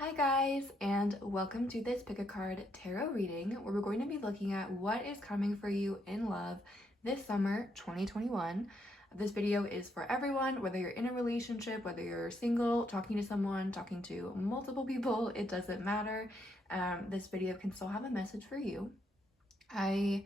Hi guys, and welcome to this pick a card tarot reading where we're going to be looking at what is coming for you in love this summer 2021. This video is for everyone, whether you're in a relationship, whether you're single, talking to someone, talking to multiple people, it doesn't matter. This video can still have a message for you. I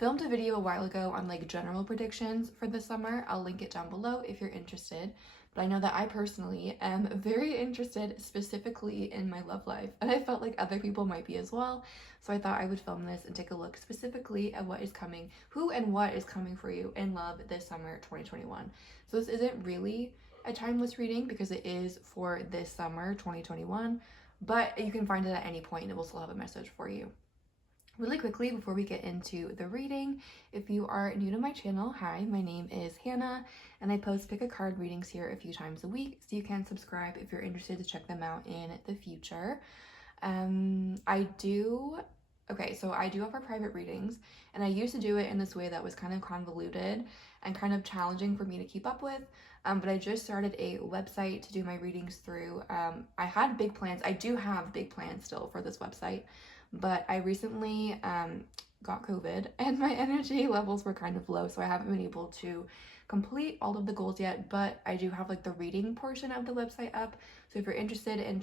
filmed a video a while ago on like general predictions for the summer. I'll link it down below if you're interested. But I know that I personally am very interested specifically in my love life, and I felt like other people might be as well. So I thought I would film this and take a look specifically at what is coming, who and what is coming for you in love this summer 2021. So this isn't really a timeless reading because it is for this summer 2021, but you can find it at any point and it will still have a message for you. Really quickly, before we get into the reading, if you are new to my channel, hi, my name is Hannah, and I post pick a card readings here a few times a week, so you can subscribe if you're interested to check them out in the future. I do offer private readings, and I used to do it in this way that was kind of convoluted and kind of challenging for me to keep up with, but I just started a website to do my readings through. I had big plans. I do have big plans still for this website, but I recently got COVID and my energy levels were kind of low, so I haven't been able to complete all of the goals yet, but I do have like the reading portion of the website up. So if you're interested in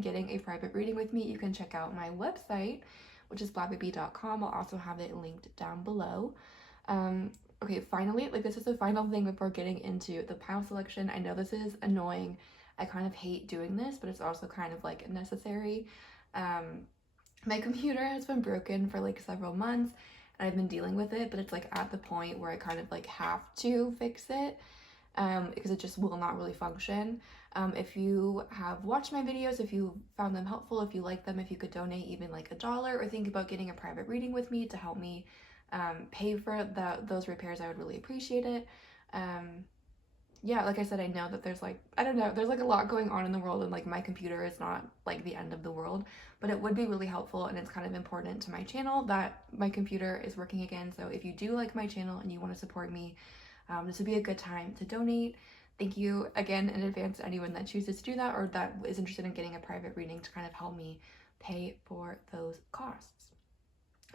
getting a private reading with me, you can check out my website, which is blackbaby.com. I'll also have it linked down below. Okay, finally, like this is the final thing before getting into the pile selection. I know this is annoying. I kind of hate doing this, but it's also kind of like necessary. My computer has been broken for like several months and I've been dealing with it, but it's like at the point where I kind of like have to fix it because it just will not really function. If you have watched my videos, if you found them helpful, if you like them, if you could donate even like $1 or think about getting a private reading with me to help me pay for those repairs, I would really appreciate it. Yeah, like I said, I know that there's like, I don't know, there's like a lot going on in the world, and like my computer is not like the end of the world, but it would be really helpful, and it's kind of important to my channel that my computer is working again. So if you do like my channel and you want to support me, this would be a good time to donate. Thank you again in advance to anyone that chooses to do that or that is interested in getting a private reading to kind of help me pay for those costs.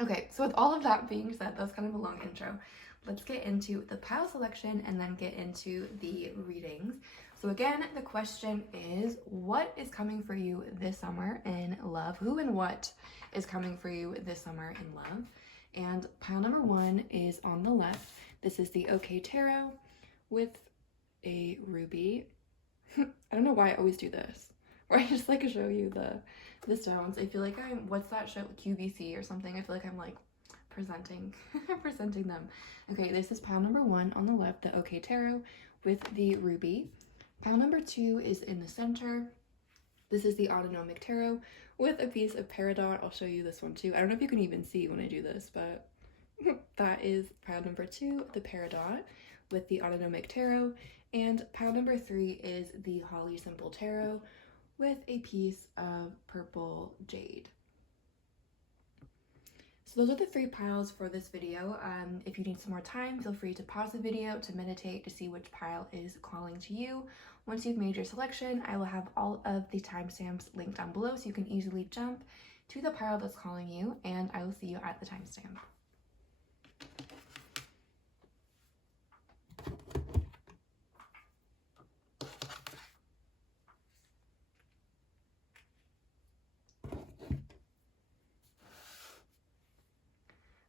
Okay, so with all of that being said, that's kind of a long intro. Let's get into the pile selection and then get into the readings. So again, the question is, what is coming for you this summer in love? Who and what is coming for you this summer in love? And pile number 1 is on the left. This is the OK Tarot with a ruby. I don't know why I always do this, where I just like show you the stones. I feel like what's that show, QVC or something? I feel like I'm like presenting them. Okay, this is pile number 1 on the left, the OK Tarot with the ruby. Pile number 2 is in the center. This is the Autonomic Tarot with a piece of peridot. I'll show you this one too. I don't know if you can even see when I do this, but that is pile number 2, the peridot with the Autonomic Tarot. And pile number 3 is the Holly Simple Tarot with a piece of purple jade. So those are the 3 piles for this video. If you need some more time, feel free to pause the video to meditate to see which pile is calling to you. Once you've made your selection, I will have all of the timestamps linked down below so you can easily jump to the pile that's calling you, and I will see you at the timestamp.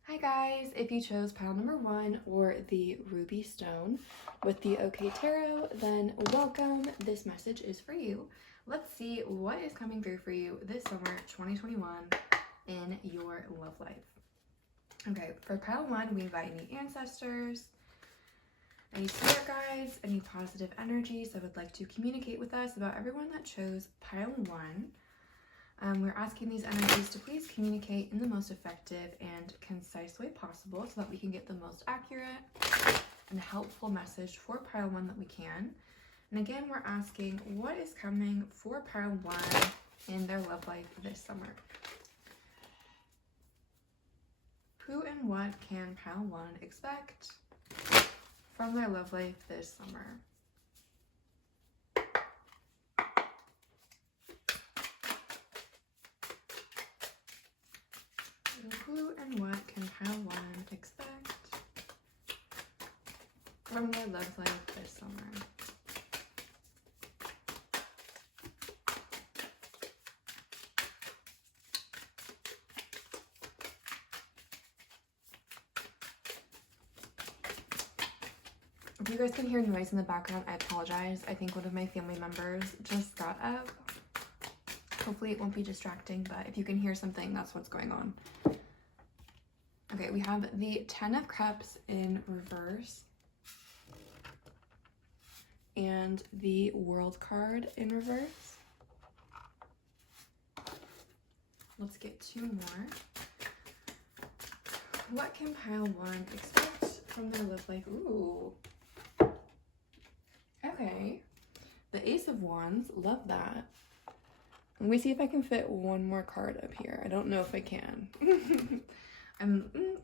Hi guys, if you chose pile number 1 or the ruby stone with the OK Tarot, then welcome. This message is for you. Let's see what is coming through for you this summer 2021 in your love life. Okay, for pile 1, we invite any ancestors, any spirit guides, any positive energies that would like to communicate with us about everyone that chose pile 1. We're asking these energies to please communicate in the most effective and concise way possible so that we can get the most accurate and helpful message for pile 1 that we can. And again, we're asking what is coming for pile 1 in their love life this summer. Who and what can pile 1 expect from their love life this summer? from their love life this summer. If you guys can hear noise in the background, I apologize. I think one of my family members just got up. Hopefully it won't be distracting, but if you can hear something, that's what's going on. Okay, we have the 10 of Cups in reverse and the World card in reverse. Let's get 2 more. What can pile 1 expect from their love life? Ooh. Okay. The Ace of Wands, love that. Let me see if I can fit 1 more card up here. I don't know if I can.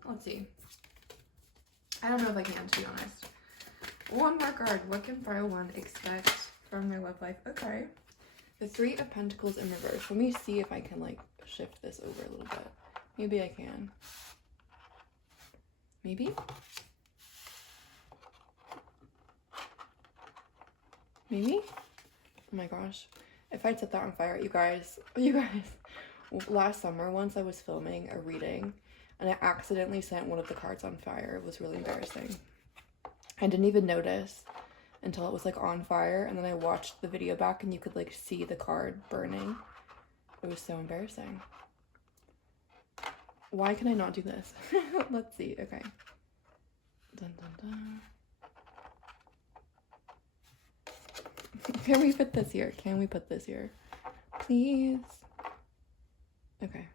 Let's see. I don't know if I can, to be honest. 1 more card. What can pile 1 expect from their love life? Okay. The 3 of Pentacles in reverse. Let me see if I can, like, shift this over a little bit. Maybe I can. Maybe? Maybe? Oh my gosh. If I'd set that on fire, you guys, last summer once I was filming a reading and I accidentally set one of the cards on fire. It was really embarrassing. I didn't even notice until it was like on fire, and then I watched the video back and you could like see the card burning. It was so embarrassing. Why can I not do this? Let's see. Okay. Dun, dun, dun. Can we put this here? Can we put this here? Please. Okay.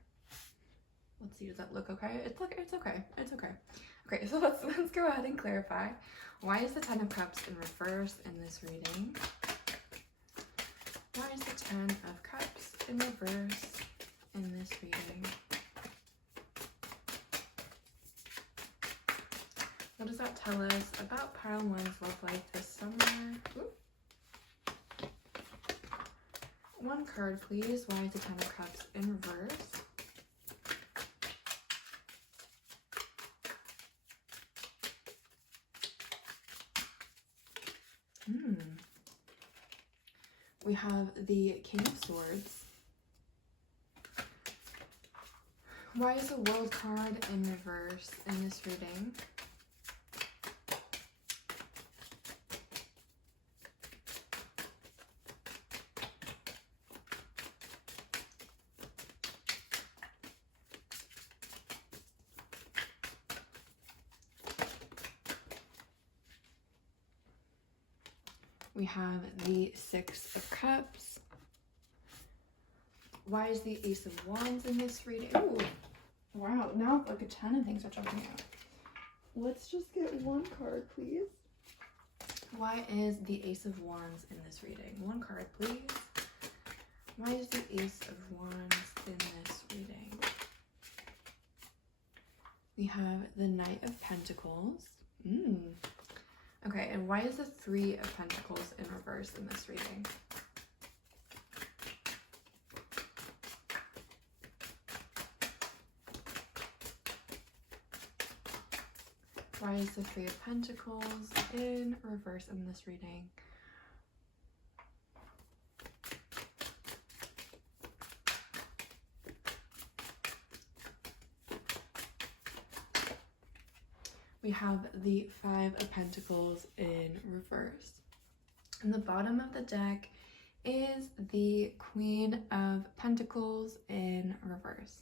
Let's see, does that look okay? It's okay. It's okay. Okay, so let's go ahead and clarify. Why is the 10 of Cups in reverse in this reading? Why is the 10 of Cups in reverse in this reading? What does that tell us about pile 1's love life this summer? Ooh. 1 card, please. Why is the 10 of Cups in reverse? We have the King of Swords. Why is the World card in reverse in this reading? We have the 6 of Cups. Why is the Ace of Wands in this reading? Ooh, wow, now like a ton of things are jumping out. Let's just get 1 card, please. Why is the Ace of Wands in this reading? 1 card, please. Why is the Ace of Wands in this reading? We have the Knight of Pentacles. Okay, and why is the 3 of Pentacles in reverse in this reading? Why is the 3 of Pentacles in reverse in this reading? We have the 5 of Pentacles in reverse. And the bottom of the deck is the Queen of Pentacles in reverse.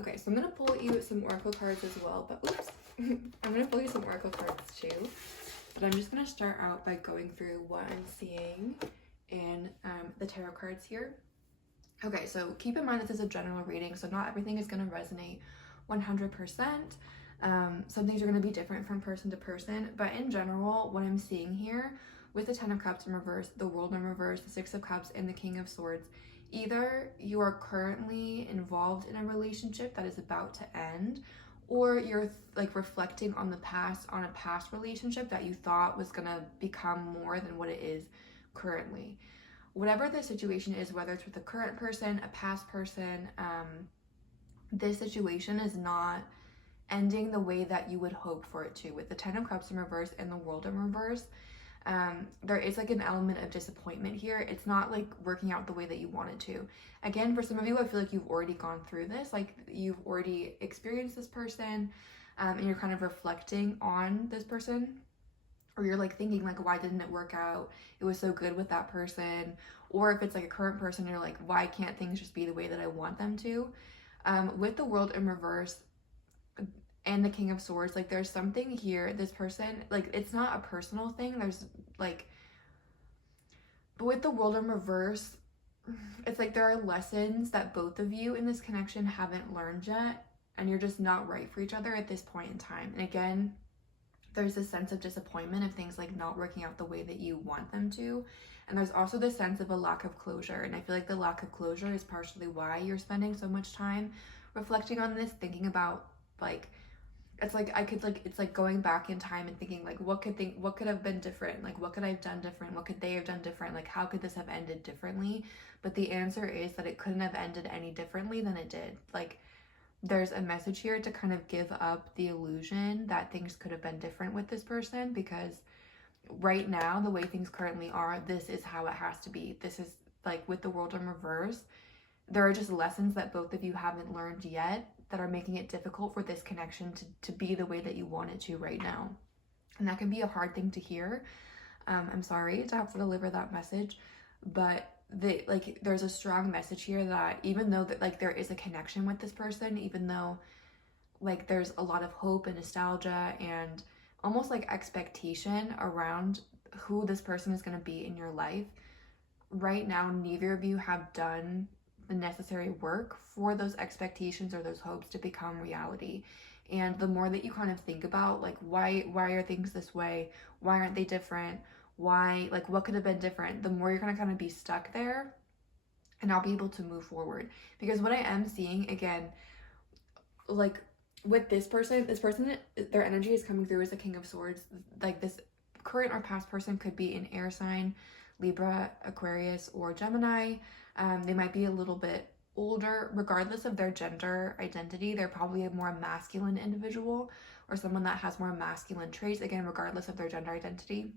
Okay, so I'm going to pull you some oracle cards as well, but oops. I'm going to pull you some oracle cards too. But I'm just going to start out by going through what I'm seeing in the tarot cards here. Okay, so keep in mind this is a general reading, so not everything is going to resonate 100%. Some things are going to be different from person to person, but in general, what I'm seeing here with the 10 of Cups in reverse, the World in reverse, the 6 of Cups, and the King of Swords, either you are currently involved in a relationship that is about to end, or you're like reflecting on the past, on a past relationship that you thought was going to become more than what it is currently. Whatever the situation is, whether it's with a current person, a past person, this situation is not ending the way that you would hope for it to. With the Ten of Cups in reverse and the World in reverse, there is like an element of disappointment here. It's not like working out the way that you want it to. Again, for some of you, I feel like you've already gone through this, like you've already experienced this person, and you're kind of reflecting on this person, or you're like thinking like, why didn't it work out? It was so good with that person. Or if it's like a current person, you're like, why can't things just be the way that I want them to? With the World in reverse and the King of Swords, like there's something here, this person, like it's not a personal thing, there's like, but with the World in reverse, it's like there are lessons that both of you in this connection haven't learned yet, and you're just not right for each other at this point in time. And again, there's this sense of disappointment of things like not working out the way that you want them to. And there's also this sense of a lack of closure. And I feel like the lack of closure is partially why you're spending so much time reflecting on this, thinking about like, it's like it's like going back in time and thinking like, what could have been different? Like, what could I have done different? What could they have done different? Like, how could this have ended differently? But the answer is that it couldn't have ended any differently than it did. Like, there's a message here to kind of give up the illusion that things could have been different with this person, because right now, the way things currently are, this is how it has to be. This is like with the World in reverse, there are just lessons that both of you haven't learned yet that are making it difficult for this connection to be the way that you want it to right now. And that can be a hard thing to hear. I'm sorry to have to deliver that message, but there's a strong message here that even though that like there is a connection with this person, even though like there's a lot of hope and nostalgia and almost like expectation around who this person is going to be in your life, right now neither of you have done the necessary work for those expectations or those hopes to become reality. And the more that you kind of think about like why are things this way, why aren't they different, why, like what could have been different, the more you're going to kind of be stuck there and not be able to move forward. Because what I am seeing, again, like with this person, their energy is coming through as the King of Swords. Like this current or past person could be an air sign, Libra, Aquarius, or Gemini. They might be a little bit older. Regardless of their gender identity, they're probably a more masculine individual or someone that has more masculine traits, again, regardless of their gender identity.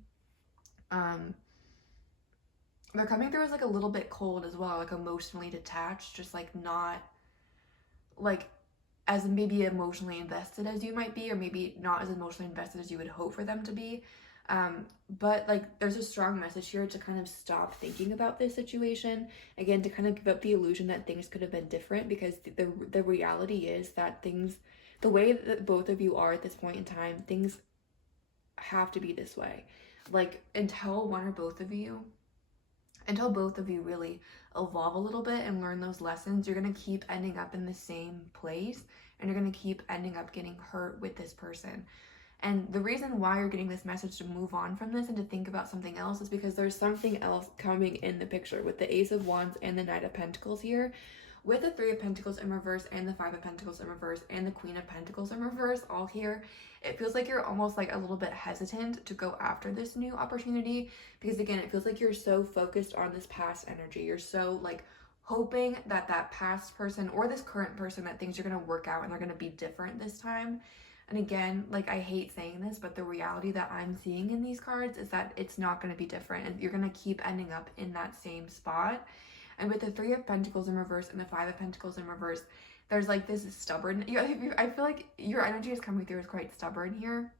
They're coming through as like a little bit cold as well, like emotionally detached, just like not like as maybe emotionally invested as you might be, or maybe not as emotionally invested as you would hope for them to be. But like there's a strong message here to kind of stop thinking about this situation, again, to kind of give up the illusion that things could have been different, because the reality is that things, the way that both of you are at this point in time, things have to be this way. Like until both of you really evolve a little bit and learn those lessons, you're going to keep ending up in the same place, and you're going to keep ending up getting hurt with this person. And the reason why you're getting this message to move on from this and to think about something else is because there's something else coming in the picture with the Ace of Wands and the Knight of Pentacles here. With the Three of Pentacles in reverse and the Five of Pentacles in reverse and the Queen of Pentacles in reverse all here, it feels like you're almost like a little bit hesitant to go after this new opportunity, because again, it feels like you're so focused on this past energy. You're so like hoping that that past person or this current person, that things are going to work out and they're going to be different this time. And again, like I hate saying this, but the reality that I'm seeing in these cards is that it's not going to be different, and you're going to keep ending up in that same spot. And with the Three of Pentacles in reverse and the Five of Pentacles in reverse, there's like this stubborn, I feel like your energy is coming through as quite stubborn here.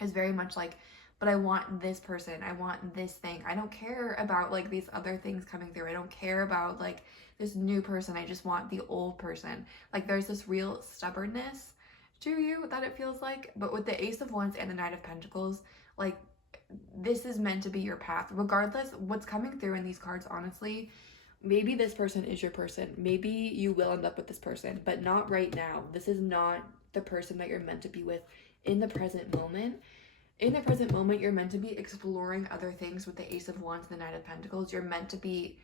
It's very much like, but I want this person, I want this thing. I don't care about like these other things coming through. I don't care about like this new person. I just want the old person. Like there's this real stubbornness to you that it feels like. But with the Ace of Wands and the Knight of Pentacles, like this is meant to be your path. Regardless what's coming through in these cards, honestly, maybe this person is your person. Maybe you will end up with this person, but not right now. This is not the person that you're meant to be with in the present moment. In the present moment, you're meant to be exploring other things with the Ace of Wands and the Knight of Pentacles. You're meant to be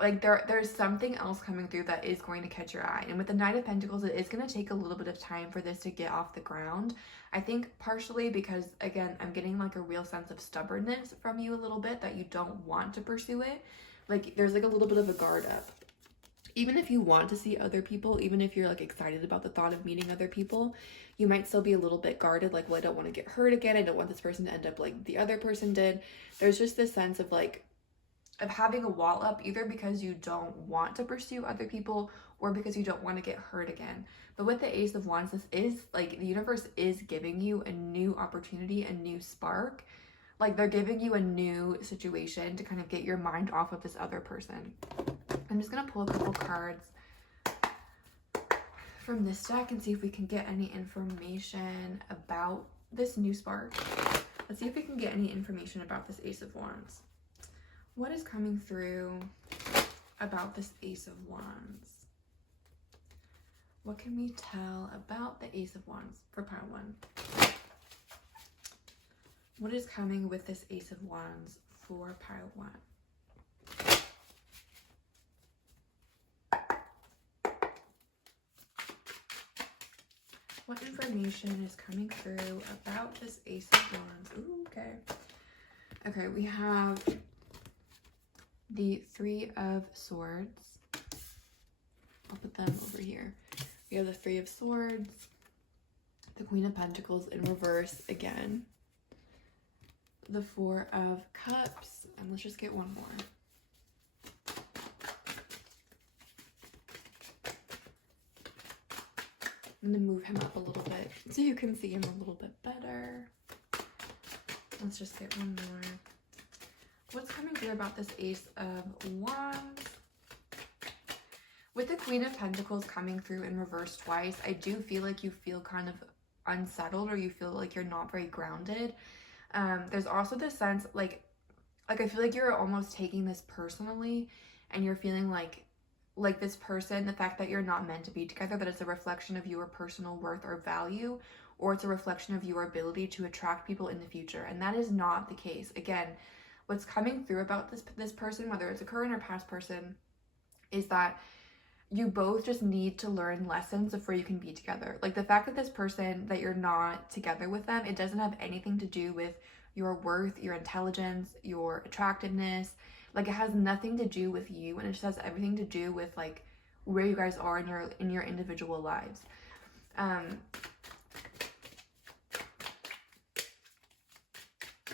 like there's something else coming through that is going to catch your eye. And with the Knight of Pentacles, it is going to take a little bit of time for this to get off the ground. I think partially because, again, I'm getting like a real sense of stubbornness from you a little bit, that you don't want to pursue it. Like there's like a little bit of a guard up. even if you want to see other people, even if you're like excited about the thought of meeting other people, you might still be a little bit guarded, like, well, I don't want to get hurt again. I don't want this person to end up like the other person did. There's just this sense of like, of having a wall up, either because you don't want to pursue other people or because you don't want to get hurt again. But with the Ace of Wands, this is like the universe is giving you a new opportunity, a new spark. Like they're giving you a new situation to kind of get your mind off of this other person. I'm just going to pull a couple cards from this deck and see if we can get any information about this new spark. Let's see if we can get any information about this Ace of Wands. What is coming through about this Ace of Wands? What can we tell about the Ace of Wands for pile 1? What is coming with this Ace of Wands for pile 1? What information is coming through about this Ace of Wands? Ooh, okay. Okay, we have the Three of Swords. I'll put them over here. We have the Three of Swords, the Queen of Pentacles in reverse again, the Four of Cups, and let's just get one more. I'm going to move him up a little bit so you can see him a little bit better. Let's just get one more. What's coming through about this Ace of Wands? With the Queen of Pentacles coming through in reverse twice, I do feel like you feel kind of unsettled, or you feel like you're not very grounded. There's also this sense like I feel like you're almost taking this personally, and you're feeling like this person, the fact that you're not meant to be together, that it's a reflection of your personal worth or value, or it's a reflection of your ability to attract people in the future. And that is not the case. Again, what's coming through about this person, whether it's a current or past person, is that you both just need to learn lessons before you can be together. Like the fact that this person, that you're not together with them, it doesn't have anything to do with your worth, your intelligence, your attractiveness. Like it has nothing to do with you, and it just has everything to do with like where you guys are in your individual lives.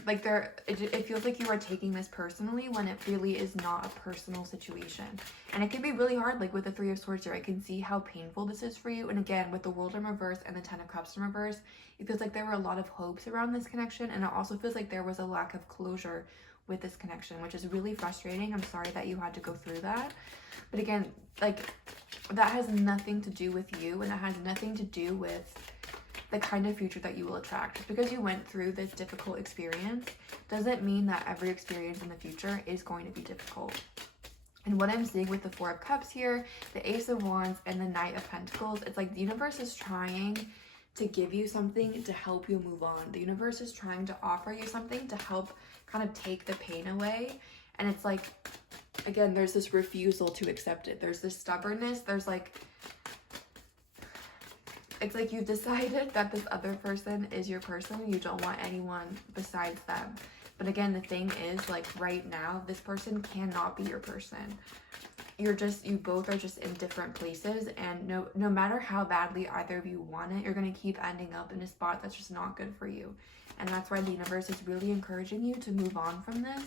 Like it feels like you are taking this personally when it really is not a personal situation. And it can be really hard, like with the Three of Swords here. I can see how painful this is for you. And again, with the World in reverse and the Ten of Cups in reverse, it feels like there were a lot of hopes around this connection. And it also feels like there was a lack of closure with this connection, which is really frustrating. I'm sorry that you had to go through that. But again, like that has nothing to do with you, and it has nothing to do with the kind of future that you will attract. Just because you went through this difficult experience doesn't mean that every experience in the future is going to be difficult. And what I'm seeing with the Four of Cups here, the Ace of Wands, and the Knight of Pentacles, it's like the universe is trying to give you something to help you move on. The universe is trying to offer you something to help kind of take the pain away. And it's like, again, there's this refusal to accept it. There's this stubbornness. There's like, it's like you've decided that this other person is your person. You don't want anyone besides them. But again, the thing is, like right now, this person cannot be your person. You both are just in different places, and no matter how badly either of you want it, you're going to keep ending up in a spot that's just not good for you. And that's why the universe is really encouraging you to move on from this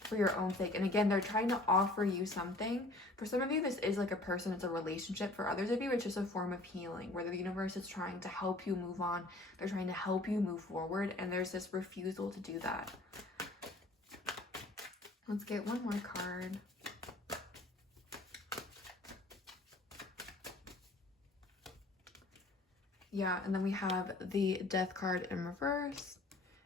for your own sake. And again, they're trying to offer you something. For some of you, this is like a person, it's a relationship. For others of you, it's just a form of healing, where the universe is trying to help you move on. They're trying to help you move forward, and there's this refusal to do that. Let's get one more card. Yeah, and then we have the Death card in reverse.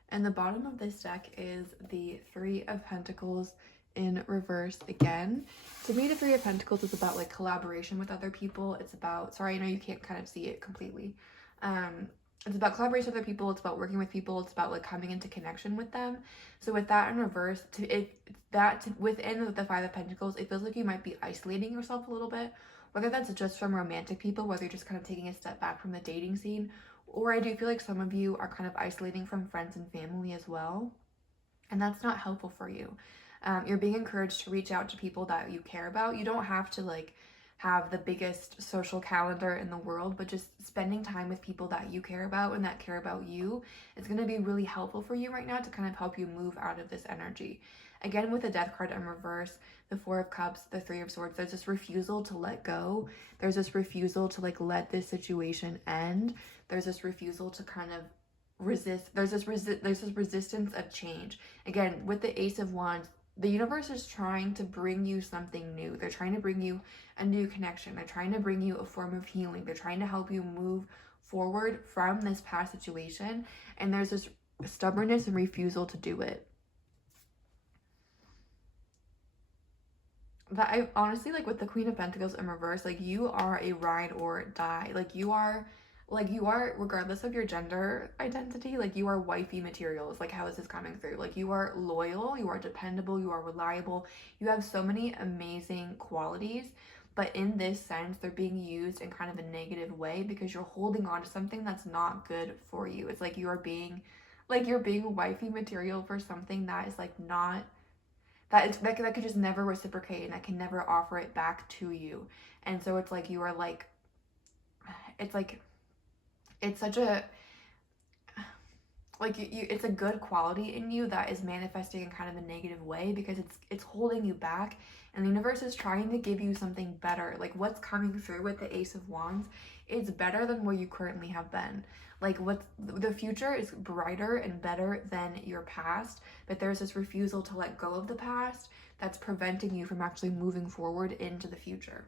And the bottom of this deck is the Three of Pentacles in reverse again. To me, the Three of Pentacles is about like collaboration with other people. It's about, sorry, I know you can't kind of see it completely. It's about collaboration with other people. It's about working with people. It's about like coming into connection with them. So with that in reverse, within the Five of Pentacles, it feels like you might be isolating yourself a little bit. Whether that's just from romantic people, whether you're just kind of taking a step back from the dating scene, or I do feel like some of you are kind of isolating from friends and family as well. And that's not helpful for you. You're being encouraged to reach out to people that you care about. You don't have to like have the biggest social calendar in the world, but just spending time with people that you care about and that care about you is going to be really helpful for you right now to kind of help you move out of this energy. Again, with the Death card in reverse, the Four of Cups, the Three of Swords, there's this refusal to let go. There's this refusal to like let this situation end. There's this refusal to kind of resist. There's this resistance of change. Again, with the Ace of Wands, the universe is trying to bring you something new. They're trying to bring you a new connection. They're trying to bring you a form of healing. They're trying to help you move forward from this past situation. And there's this stubbornness and refusal to do it. But I honestly, like with the Queen of Pentacles in reverse, like you are a ride or die. Like you are, regardless of your gender identity, like you are wifey materials. Like how this is coming through. Like you are loyal, you are dependable, you are reliable. You have so many amazing qualities. But in this sense, they're being used in kind of a negative way because you're holding on to something that's not good for you. It's like you're being wifey material for something that is like not, that could just never reciprocate and that can never offer it back to you. And so it's like you are like, it's such a, like it's a good quality in you that is manifesting in kind of a negative way because it's holding you back, and the universe is trying to give you something better. Like what's coming through with the Ace of Wands, it's better than where you currently have been. Like the future is brighter and better than your past, but there's this refusal to let go of the past that's preventing you from actually moving forward into the future.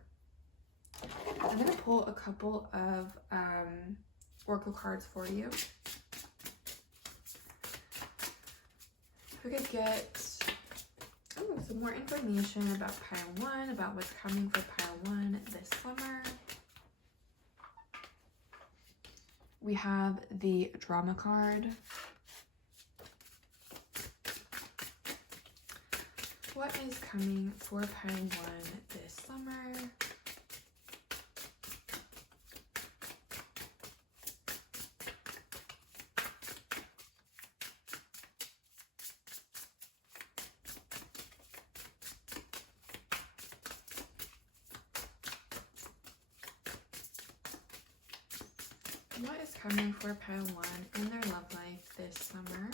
I'm gonna pull a couple of oracle cards for you. We could get some more information about pile 1, about what's coming for pile 1 this summer. We have the drama card. What is coming for pile 1 this summer? What is coming for pile 1 in their love life this summer?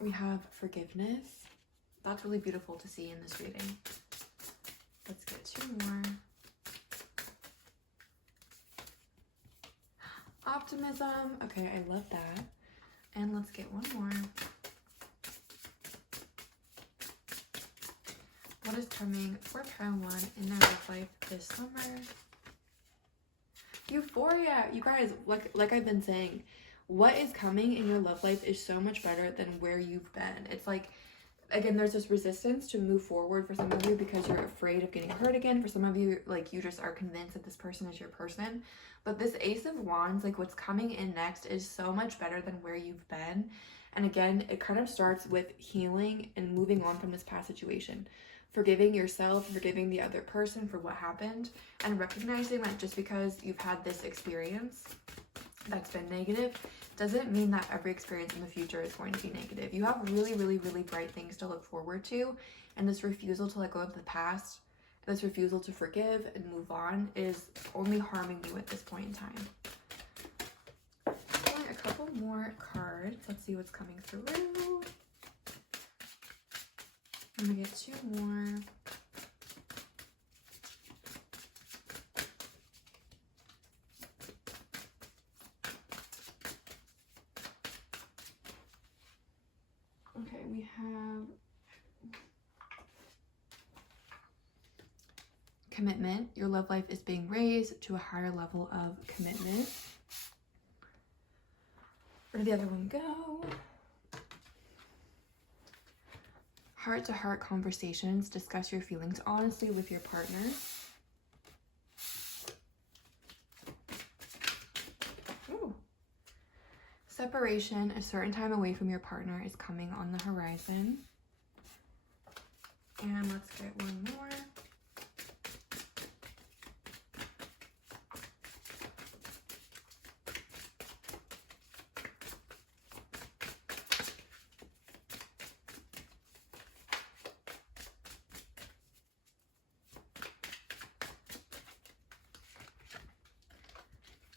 We have forgiveness. That's really beautiful to see in this reading. Let's get 2 more. Optimism. Okay, I love that. And let's get 1 more. What is coming for pile 1 in their love life this summer? Euphoria. You guys, like I've been saying, what is coming in your love life is so much better than where you've been. It's like, again, there's this resistance to move forward for some of you because you're afraid of getting hurt again. For some of you, like you just are convinced that this person is your person. But this Ace of Wands, like what's coming in next is so much better than where you've been. And again, it kind of starts with healing and moving on from this past situation. Forgiving yourself, forgiving the other person for what happened, and recognizing that just because you've had this experience that's been negative doesn't mean that every experience in the future is going to be negative. You have really, really, really bright things to look forward to, and this refusal to let go of the past, this refusal to forgive and move on is only harming you at this point in time. Pulling a couple more cards. Let's see what's coming through. I'm gonna get 2 more. Okay, we have commitment. Your love life is being raised to a higher level of commitment. Where did the other one go? Heart-to-heart conversations. Discuss your feelings honestly with your partner. Ooh. Separation. A certain time away from your partner is coming on the horizon. And let's get 1 more.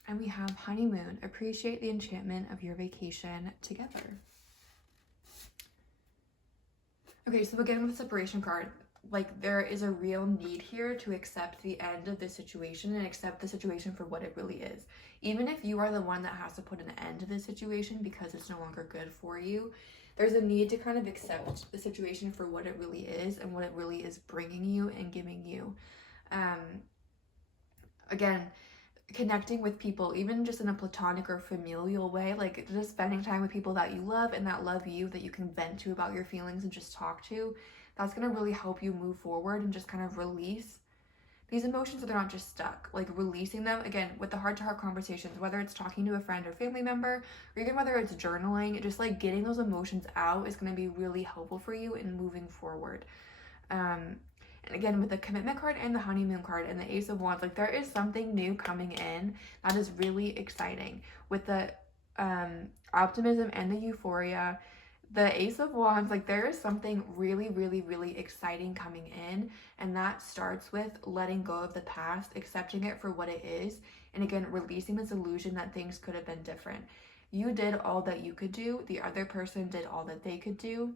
And we have honeymoon. Appreciate the enchantment of your vacation together. Okay, so again with the separation card, like there is a real need here to accept the end of the situation and accept the situation for what it really is. Even if you are the one that has to put an end to the situation because it's no longer good for you, there's a need to kind of accept the situation for what it really is and what it really is bringing you and giving you. Again, connecting with people, even just in a platonic or familial way, like just spending time with people that you love and that love you, that you can vent to about your feelings and just talk to, that's going to really help you move forward and just kind of release these emotions so they're not just stuck. Like releasing them, again, with the heart-to-heart conversations, whether it's talking to a friend or family member, or even whether it's journaling, just like getting those emotions out is going to be really helpful for you in moving forward. And again, with the commitment card and the honeymoon card and the Ace of Wands, like there is something new coming in that is really exciting. With the optimism and the euphoria, the Ace of Wands, like there is something really, really, really exciting coming in. And that starts with letting go of the past, accepting it for what it is. And again, releasing this illusion that things could have been different. You did all that you could do. The other person did all that they could do.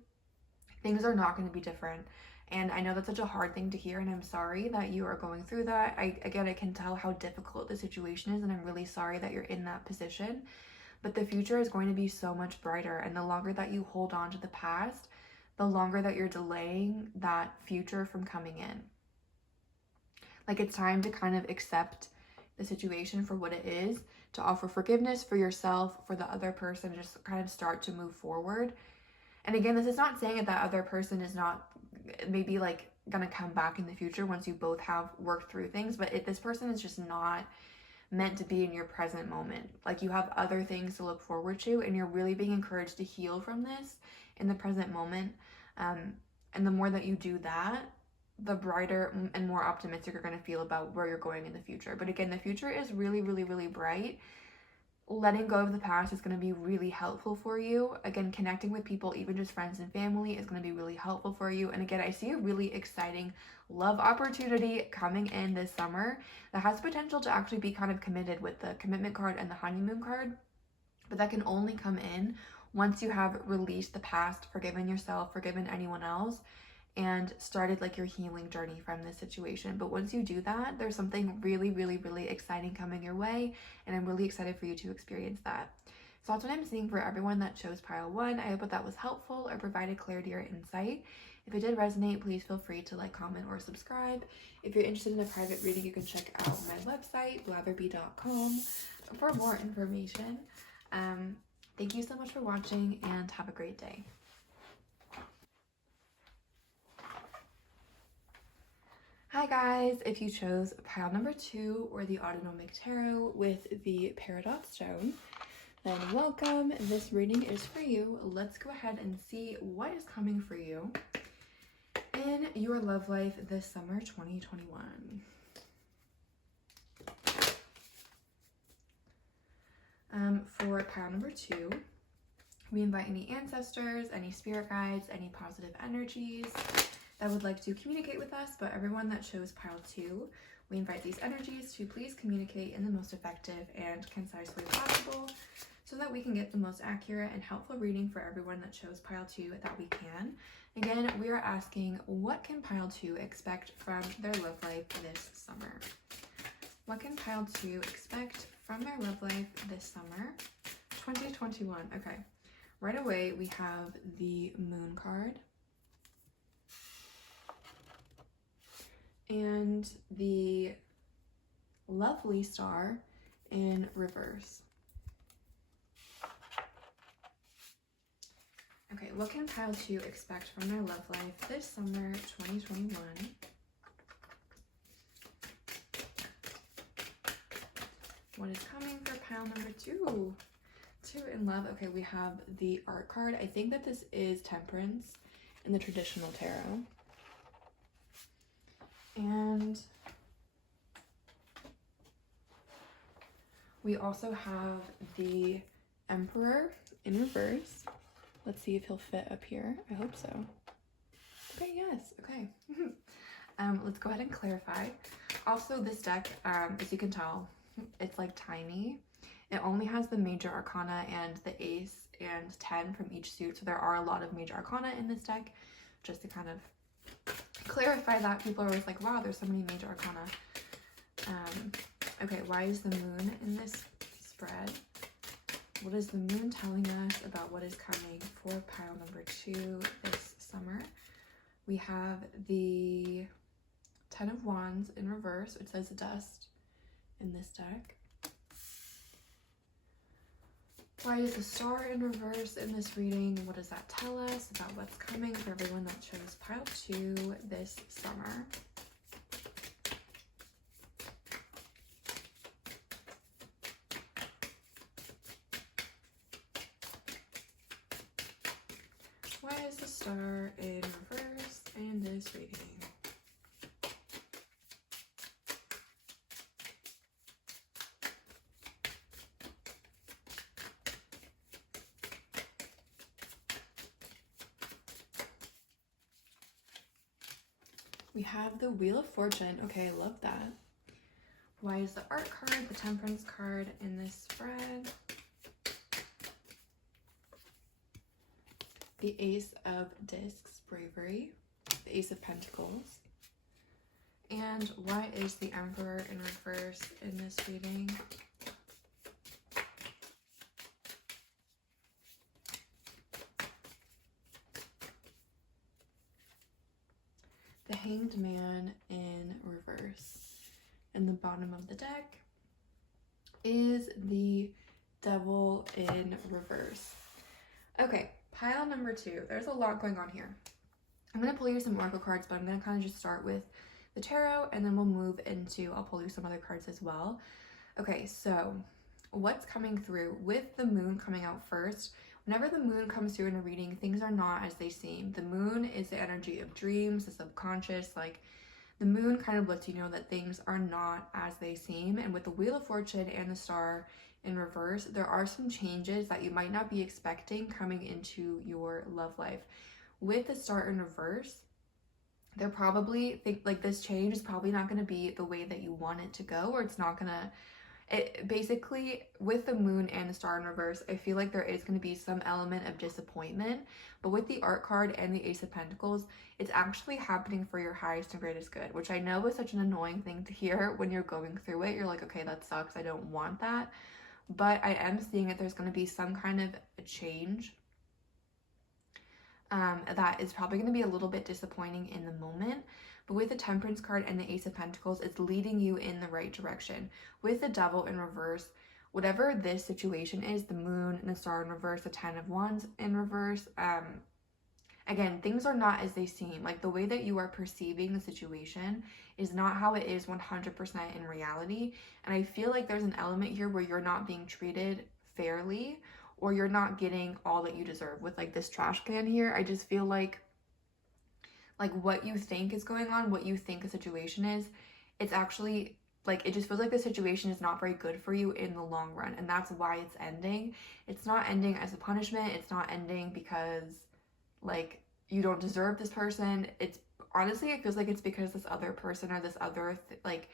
Things are not going to be different. And I know that's such a hard thing to hear, and I'm sorry that you are going through that. I can tell how difficult the situation is, and I'm really sorry that you're in that position. But the future is going to be so much brighter, and the longer that you hold on to the past, the longer that you're delaying that future from coming in. Like it's time to kind of accept the situation for what it is, to offer forgiveness for yourself, for the other person, just kind of start to move forward. And again, this is not saying that that other person is not maybe like gonna come back in the future once you both have worked through things, but this person is just not meant to be in your present moment. Like you have other things to look forward to, and you're really being encouraged to heal from this in the present moment. And the more that you do that, the brighter and more optimistic you're going to feel about where you're going in the future. But again, the future is really, really, really bright. Letting go of the past is going to be really helpful for you. Again, connecting with people, even just friends and family, is going to be really helpful for you. And again, I see a really exciting love opportunity coming in this summer that has potential to actually be kind of committed with the commitment card and the honeymoon card. But that can only come in once you have released the past, forgiven yourself, forgiven anyone else, and started like your healing journey from this situation. But once you do that, there's something really, really, really exciting coming your way, and I'm really excited for you to experience that. So that's what I'm seeing for everyone that chose pile 1. I hope that was helpful or provided clarity or insight. If it did resonate, please feel free to like, comment, or subscribe. If you're interested in a private reading, you can check out my website, blabberby.com, for more information. Thank you so much for watching, and have a great day. Hi guys, if you chose pile number 2 or the Autonomic Tarot with the Paradox Stone, then welcome. This reading is for you. Let's go ahead and see what is coming for you in your love life this summer 2021. For pile number 2, we invite any ancestors, any spirit guides, any positive energies that would like to communicate with us, but everyone that chose pile 2, we invite these energies to please communicate in the most effective and concise way possible so that we can get the most accurate and helpful reading for everyone that chose pile 2 that we can. Again, we are asking, what can pile 2 expect from their love life this summer? What can pile 2 expect from their love life this summer 2021? Okay, right away we have the Moon card and the Lovely Star in reverse. Okay, what can pile 2 expect from their love life this summer 2021? What is coming for pile number 2? 2 in love. Okay, we have the Art card. I think that this is Temperance in the traditional tarot. And we also have the Emperor in reverse. Let's see if he'll fit up here. I hope so. Okay, yes, okay. Let's go ahead and clarify. Also, this deck, as you can tell, It's like tiny. It only has the major arcana and the ace and 10 from each suit, so there are a lot of major arcana in this deck, just to kind of clarify that. People are always like, wow, there's so many major arcana. Okay, why is the moon in this spread? What is the moon telling us about what is coming for pile number 2 this summer? We have the 10 of Wands in reverse. It says dust in this deck. Why is the star in reverse in this reading? What does that tell us about what's coming for everyone that chose pile 2 this summer? Why is the star in reverse in this reading? We have the Wheel of Fortune. Okay, I love that. Why is the Art card, the Temperance card in this spread? The Ace of Discs, Bravery. The Ace of Pentacles. And why is the Emperor in reverse in this reading? The Hanged Man in reverse. In the bottom of the deck is the Devil in reverse. Okay, pile number 2. There's a lot going on here. I'm going to pull you some oracle cards, but I'm going to kind of just start with the tarot, and then we'll move into, I'll pull you some other cards as well. Okay, so what's coming through with the moon coming out first? Whenever the moon comes through in a reading, things are not as they seem. The moon is the energy of dreams, the subconscious. Like, the moon kind of lets you know that things are not as they seem. And with the Wheel of Fortune and the star in reverse, there are some changes that you might not be expecting coming into your love life. With the star in reverse, they're probably like this change is probably not going to be the way that you want it to go, or it's not going to. It basically, with the moon and the star in reverse, I feel like there is going to be some element of disappointment. But with the Art card and the Ace of Pentacles, it's actually happening for your highest and greatest good, which I know is such an annoying thing to hear when you're going through it. You're like, okay, that sucks. I don't want that. But I am seeing that there's going to be some kind of a change that is probably going to be a little bit disappointing in the moment. But with the Temperance card and the Ace of Pentacles, it's leading you in the right direction. With the Devil in reverse, whatever this situation is, the moon and the star in reverse, the 10 of Wands in reverse, again, things are not as they seem. Like, the way that you are perceiving the situation is not how it is 100% in reality. And I feel like there's an element here where you're not being treated fairly, or you're not getting all that you deserve. With like this trash can here, I just feel like what you think is going on, what you think a situation is, it's actually like, it just feels like the situation is not very good for you in the long run, and that's why it's ending. It's not ending as a punishment. It's not ending because like you don't deserve this person. It's honestly, it feels like it's because this other person or this other like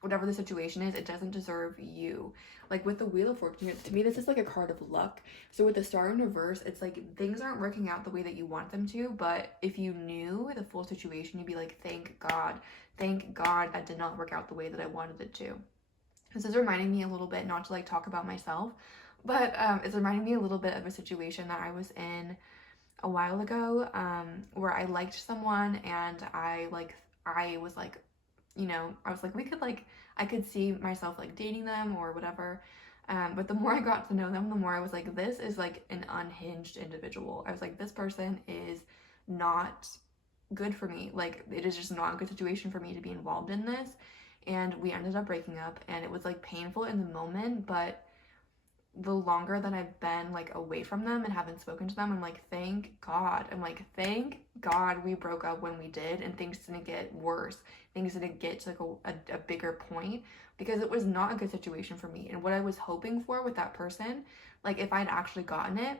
whatever the situation is, it doesn't deserve you. Like with the Wheel of Fortune, to me, this is like a card of luck. So with the star in reverse, it's like things aren't working out the way that you want them to, but if you knew the full situation, you'd be like, thank God that did not work out the way that I wanted it to. This is reminding me a little bit, not to like talk about myself, but it's reminding me a little bit of a situation that I was in a while ago, where I liked someone, and I was like, you know, I was like, I could see myself like dating them or whatever. But the more I got to know them, the more I was like, this is like an unhinged individual. I was like, this person is not good for me. Like, it is just not a good situation for me to be involved in this. And we ended up breaking up, and it was like painful in the moment, but the longer that I've been like away from them and haven't spoken to them, I'm like, thank God. I'm like, thank God we broke up when we did, and things didn't get worse. Things didn't get to like a bigger point, because it was not a good situation for me. And what I was hoping for with that person, like if I'd actually gotten it,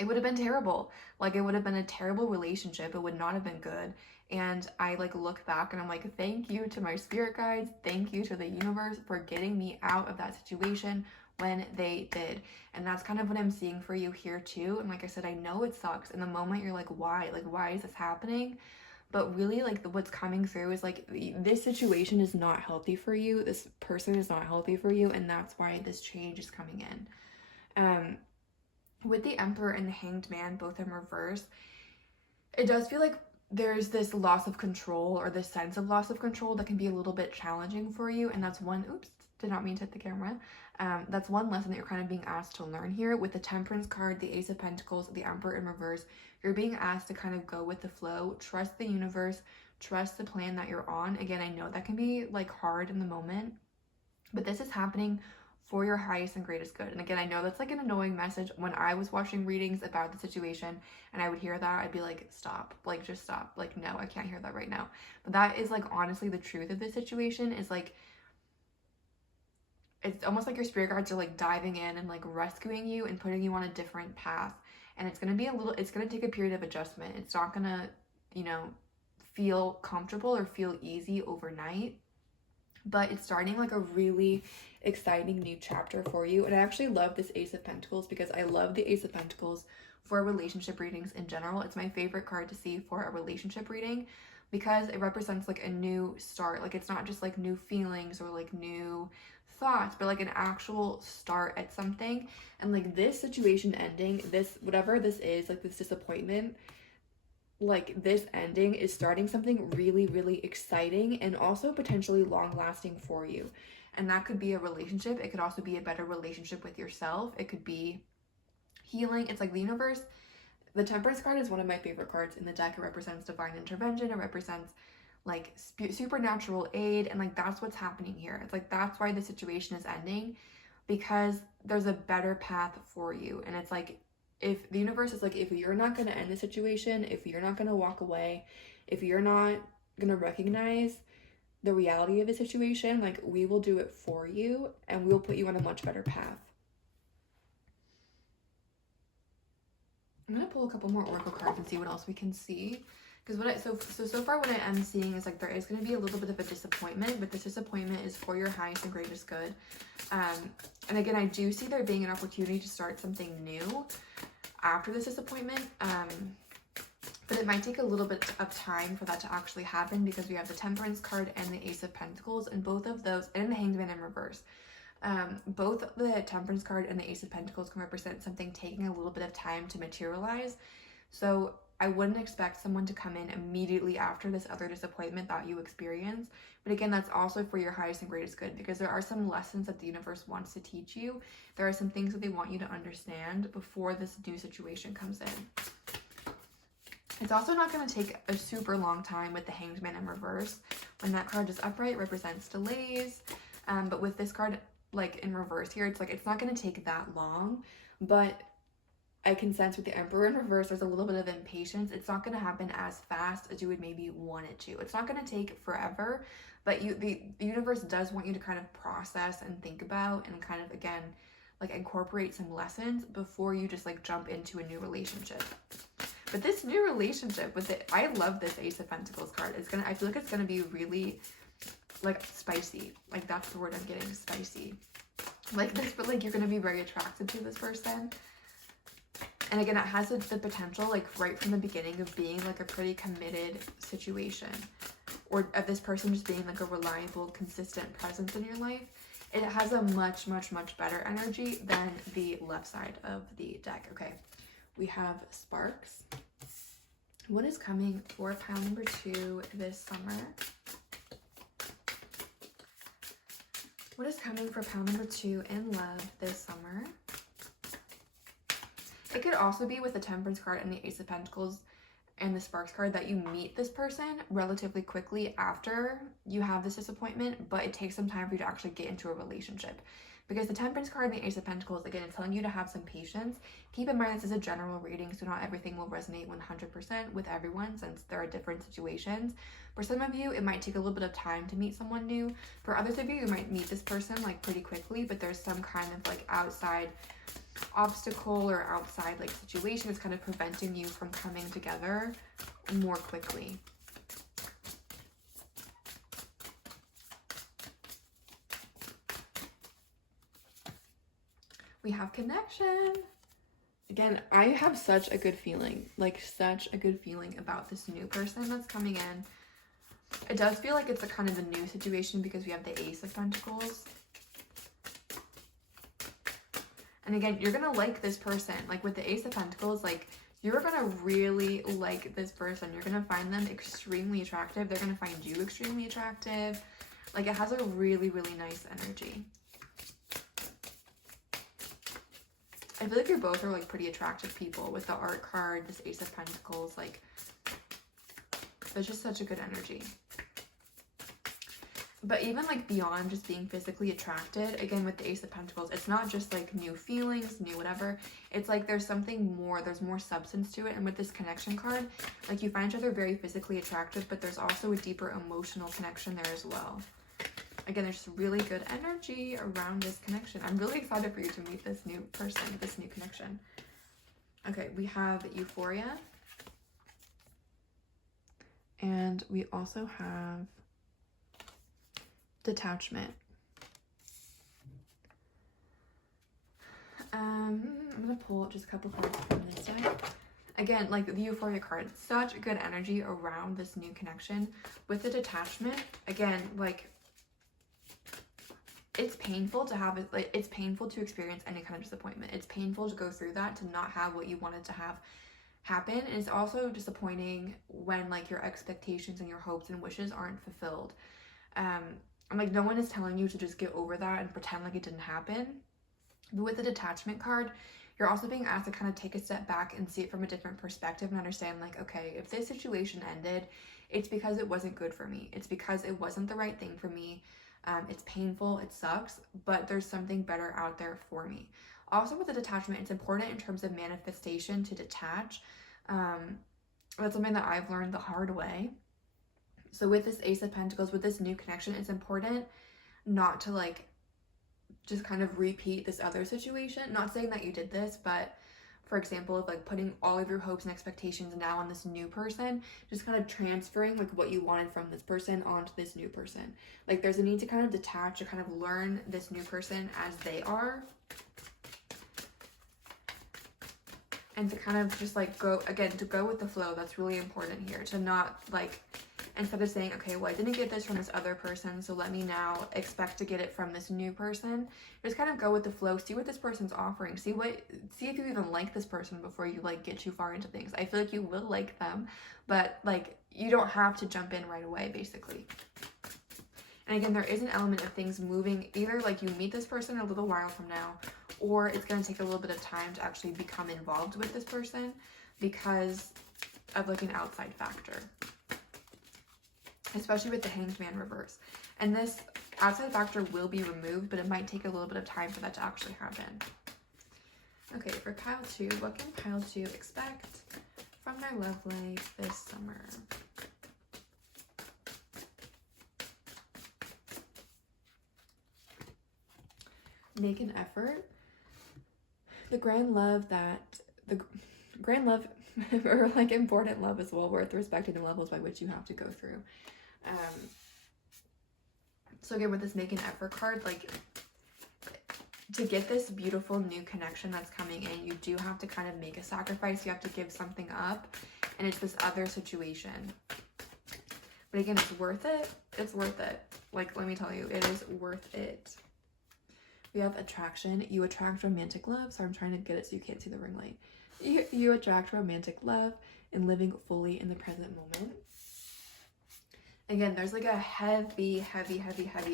it would have been terrible. Like, it would have been a terrible relationship. It would not have been good. And I like look back and I'm like, thank you to my spirit guides. Thank you to the universe for getting me out of that situation when they did. And that's kind of what I'm seeing for you here too. And like I said, I know it sucks. In the moment you're like, why? Like, why is this happening? But really, like, what's coming through is like, this situation is not healthy for you. This person is not healthy for you. And that's why this change is coming in. With the Emperor and the Hanged Man, both in reverse, it does feel like there's this loss of control, or this sense of loss of control that can be a little bit challenging for you. And that's one, oops, did not mean to hit the camera. That's one lesson that you're kind of being asked to learn here. With the Temperance card, the Ace of Pentacles, the Emperor in reverse, you're being asked to kind of go with the flow, trust the universe, trust the plan that you're on. Again, I know that can be like hard in the moment, but this is happening for your highest and greatest good. And again, I know that's like an annoying message. When I was watching readings about the situation and I would hear that, I'd be like, stop, like, just stop. Like, no, I can't hear that right now. But that is like honestly the truth of this situation. Is like, it's almost like your spirit guides are like diving in and like rescuing you and putting you on a different path. And it's going to be it's going to take a period of adjustment. It's not going to, you know, feel comfortable or feel easy overnight, but it's starting like a really exciting new chapter for you. And I actually love this Ace of Pentacles because I love the Ace of Pentacles for relationship readings in general. It's my favorite card to see for a relationship reading because it represents like a new start. Like, it's not just like new feelings or like new thoughts, but like an actual start at something. And like this situation ending, this, whatever this is, like this disappointment, like this ending is starting something really, really exciting and also potentially long lasting for you. And that could be a relationship. It could also be a better relationship with yourself. It could be healing. It's like the universe. The Temperance card is one of my favorite cards in the deck. It represents divine intervention. It represents like supernatural aid. And like, that's what's happening here. It's like, that's why the situation is ending, because there's a better path for you. And it's like, if the universe is like, if you're not going to end the situation, if you're not going to walk away, if you're not going to recognize the reality of the situation, like, we will do it for you and we'll put you on a much better path. I'm going to pull a couple more oracle cards and see what else we can see. Because so far what I am seeing is like there is going to be a little bit of a disappointment, but this disappointment is for your highest and greatest good. And again, I do see there being an opportunity to start something new after this disappointment. But it might take a little bit of time for that to actually happen, because we have the Temperance card and the Ace of Pentacles, and both of those, and the Hanged Man in reverse. Both the Temperance card and the Ace of Pentacles can represent something taking a little bit of time to materialize. So I wouldn't expect someone to come in immediately after this other disappointment that you experience. But again, that's also for your highest and greatest good, because there are some lessons that the universe wants to teach you. There are some things that they want you to understand before this new situation comes in. It's also not going to take a super long time with the Hanged Man in reverse. When that card is upright, it represents delays. But with this card, like in reverse here, it's like, it's not going to take that long. But I can sense with the Emperor in reverse, there's a little bit of impatience. It's not going to happen as fast as you would maybe want it to. It's not going to take forever, but the universe does want you to kind of process and think about and kind of, again, like incorporate some lessons before you just like jump into a new relationship. But this new relationship with it, I love this Ace of Pentacles card. I feel like it's gonna be really like spicy. Like, that's the word I'm getting, spicy. Like this, but like you're gonna be very attracted to this person. And again, it has the potential, like right from the beginning, of being like a pretty committed situation, or of this person just being like a reliable, consistent presence in your life. It has a much, much, much better energy than the left side of the deck. Okay, we have Sparks. What is coming for pile number 2 this summer? What is coming for pile number 2 in love this summer? It could also be with the Temperance card and the Ace of Pentacles and the Sparks card that you meet this person relatively quickly after you have this disappointment, but it takes some time for you to actually get into a relationship. Because the Temperance card and the Ace of Pentacles, again, it's telling you to have some patience. Keep in mind, this is a general reading, so not everything will resonate 100% with everyone, since there are different situations. For some of you, it might take a little bit of time to meet someone new. For others of you, you might meet this person like pretty quickly, but there's some kind of like outside obstacle or outside like situation that's kind of preventing you from coming together more quickly. We have connection. Again, I have such a good feeling, like such a good feeling about this new person that's coming in. It does feel like it's a kind of a new situation because we have the Ace of Pentacles. And again, you're gonna like this person. Like with the Ace of Pentacles, like you're gonna really like this person. You're gonna find them extremely attractive. They're gonna find you extremely attractive. Like it has a really, really nice energy. I feel like you both are like pretty attractive people with the Art card, this Ace of Pentacles. Like there's just such a good energy. But even like beyond just being physically attracted, again with the Ace of Pentacles, it's not just like new feelings, new whatever. It's like there's something more, there's more substance to it. And with this connection card, like you find each other very physically attractive, but there's also a deeper emotional connection there as well. Again, there's really good energy around this connection. I'm really excited for you to meet this new person, this new connection. Okay, we have Euphoria. And we also have Detachment. I'm gonna pull just a couple cards from this deck. Again, like the Euphoria card, such good energy around this new connection. With the Detachment, again, like it's painful to have it, like it's painful to experience any kind of disappointment. It's painful to go through that, to not have what you wanted to have happen. And it's also disappointing when like your expectations and your hopes and wishes aren't fulfilled. I'm like, no one is telling you to just get over that and pretend like it didn't happen. But with the Detachment card, you're also being asked to kind of take a step back and see it from a different perspective and understand like, okay, if this situation ended, it's because it wasn't good for me. It's because it wasn't the right thing for me. It's painful, it sucks, but there's something better out there for me. Also with the Detachment, it's important in terms of manifestation to detach. That's something that I've learned the hard way. So with this Ace of Pentacles, with this new connection, it's important not to like just kind of repeat this other situation. Not saying that you did this, but for example, of like putting all of your hopes and expectations now on this new person, just kind of transferring like what you wanted from this person onto this new person. Like there's a need to kind of detach, to kind of learn this new person as they are. And to kind of just like go, again, to go with the flow. That's really important here. To not like, instead of saying, okay, well, I didn't get this from this other person, so let me now expect to get it from this new person. Just kind of go with the flow. See what this person's offering. See if you even like this person before you like get too far into things. I feel like you will like them, but like you don't have to jump in right away, basically. And again, there is an element of things moving. Either like you meet this person a little while from now, or it's going to take a little bit of time to actually become involved with this person because of like an outside factor. Especially with the Hanged Man reverse. And this outside factor will be removed, but it might take a little bit of time for that to actually happen. Okay, for pile 2, what can pile 2 expect from their love life this summer? Make an effort. The grand love, or like important love as well, worth respecting the levels by which you have to go through. So again, with this make an effort card, like to get this beautiful new connection that's coming in, you do have to kind of make a sacrifice. You have to give something up, and it's this other situation. But again, it's worth it. It's worth it. Like, let me tell you, it is worth it. We have attraction. You attract romantic love. So I'm trying to get it so you can't see the ring light. You attract romantic love and living fully in the present moment. Again, there's like a heavy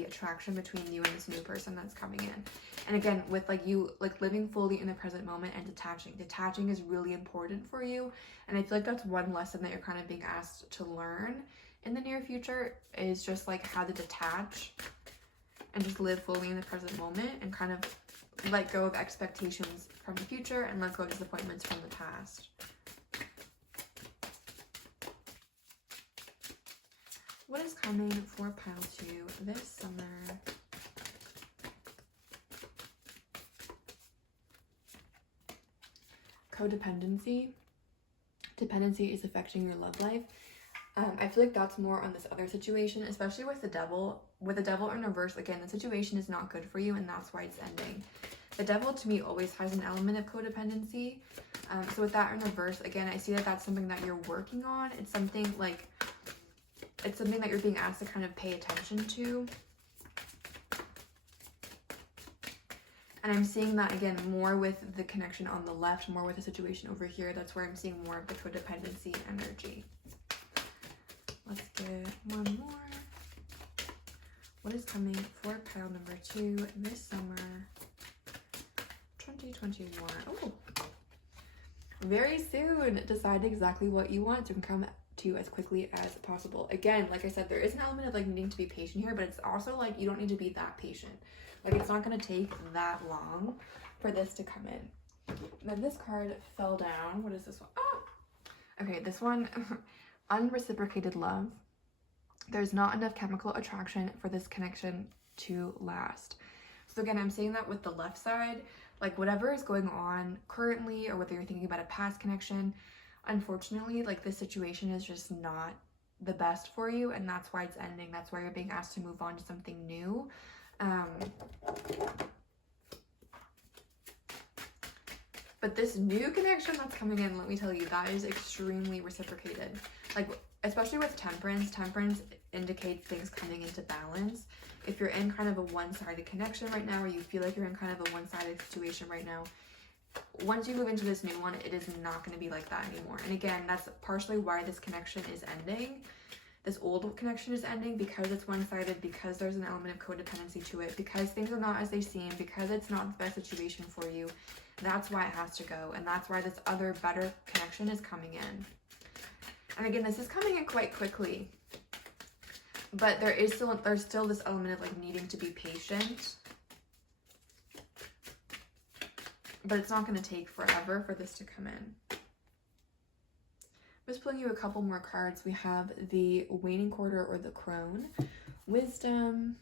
attraction between you and this new person that's coming in. And again, with like you like living fully in the present moment and detaching. Detaching is really important for you. And I feel like that's one lesson that you're kind of being asked to learn in the near future, is just like how to detach and just live fully in the present moment and kind of let go of expectations from the future and let go of disappointments from the past. What is coming for pile 2 this summer? codependency. Dependency is affecting your love life. I feel like that's more on this other situation, especially with the devil. With the devil in reverse, again, the situation is not good for you, and that's why it's ending. The devil, to me, always has an element of codependency. So with that in reverse, again, I see that that's something that you're working on. It's something that you're being asked to kind of pay attention to. And I'm seeing that, again, more with the connection on the left, more with the situation over here. That's where I'm seeing more of the codependency energy. Let's get one more. What is coming for pile number 2 this summer 2021? Oh, very soon. Decide exactly what you want to come to you as quickly as possible. Again, like I said, there is an element of like needing to be patient here, but it's also like you don't need to be that patient. Like it's not going to take that long for this to come in. And then this card fell down. What is this one? Oh, okay, this one. Unreciprocated love. There's not enough chemical attraction for this connection to last. So again, I'm saying that with the left side, like whatever is going on currently, or whether you're thinking about a past connection, unfortunately, like this situation is just not the best for you, and that's why it's ending. That's why you're being asked to move on to something new. But this new connection that's coming in, let me tell you, that is extremely reciprocated. Like, especially with temperance, temperance indicates things coming into balance. If you're in kind of a one-sided connection right now, or you feel like you're in kind of a one-sided situation right now, once you move into this new one, it is not going to be like that anymore. And again, that's partially why this connection is ending. This old connection is ending because it's one-sided, because there's an element of codependency to it, because things are not as they seem, because it's not the best situation for you. That's why it has to go, and that's why this other better connection is coming in. And again, this is coming in quite quickly, but there's still this element of like needing to be patient. But it's not going to take forever for this to come in. I'm just pulling you a couple more cards. We have the Waning Quarter or the Crone. Wisdom.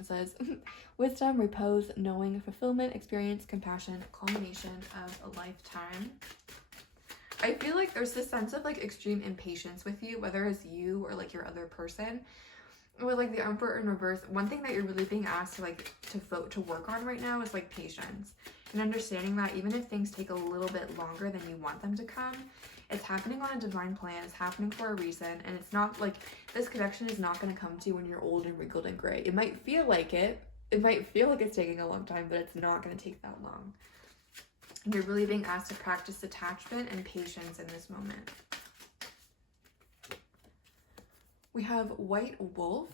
It says, wisdom, repose, knowing, fulfillment, experience, compassion, culmination of a lifetime. I feel like there's this sense of like extreme impatience with you, whether it's you or like your other person. With like the Emperor in reverse, one thing that you're really being asked to work on right now is like patience. And understanding that even if things take a little bit longer than you want them to come, it's happening on a divine plan, it's happening for a reason, and it's not like this connection is not going to come to you when you're old and wrinkled and gray. It might feel like it's taking a long time, but it's not going to take that long. And you're really being asked to practice detachment and patience in this moment. We have White Wolf,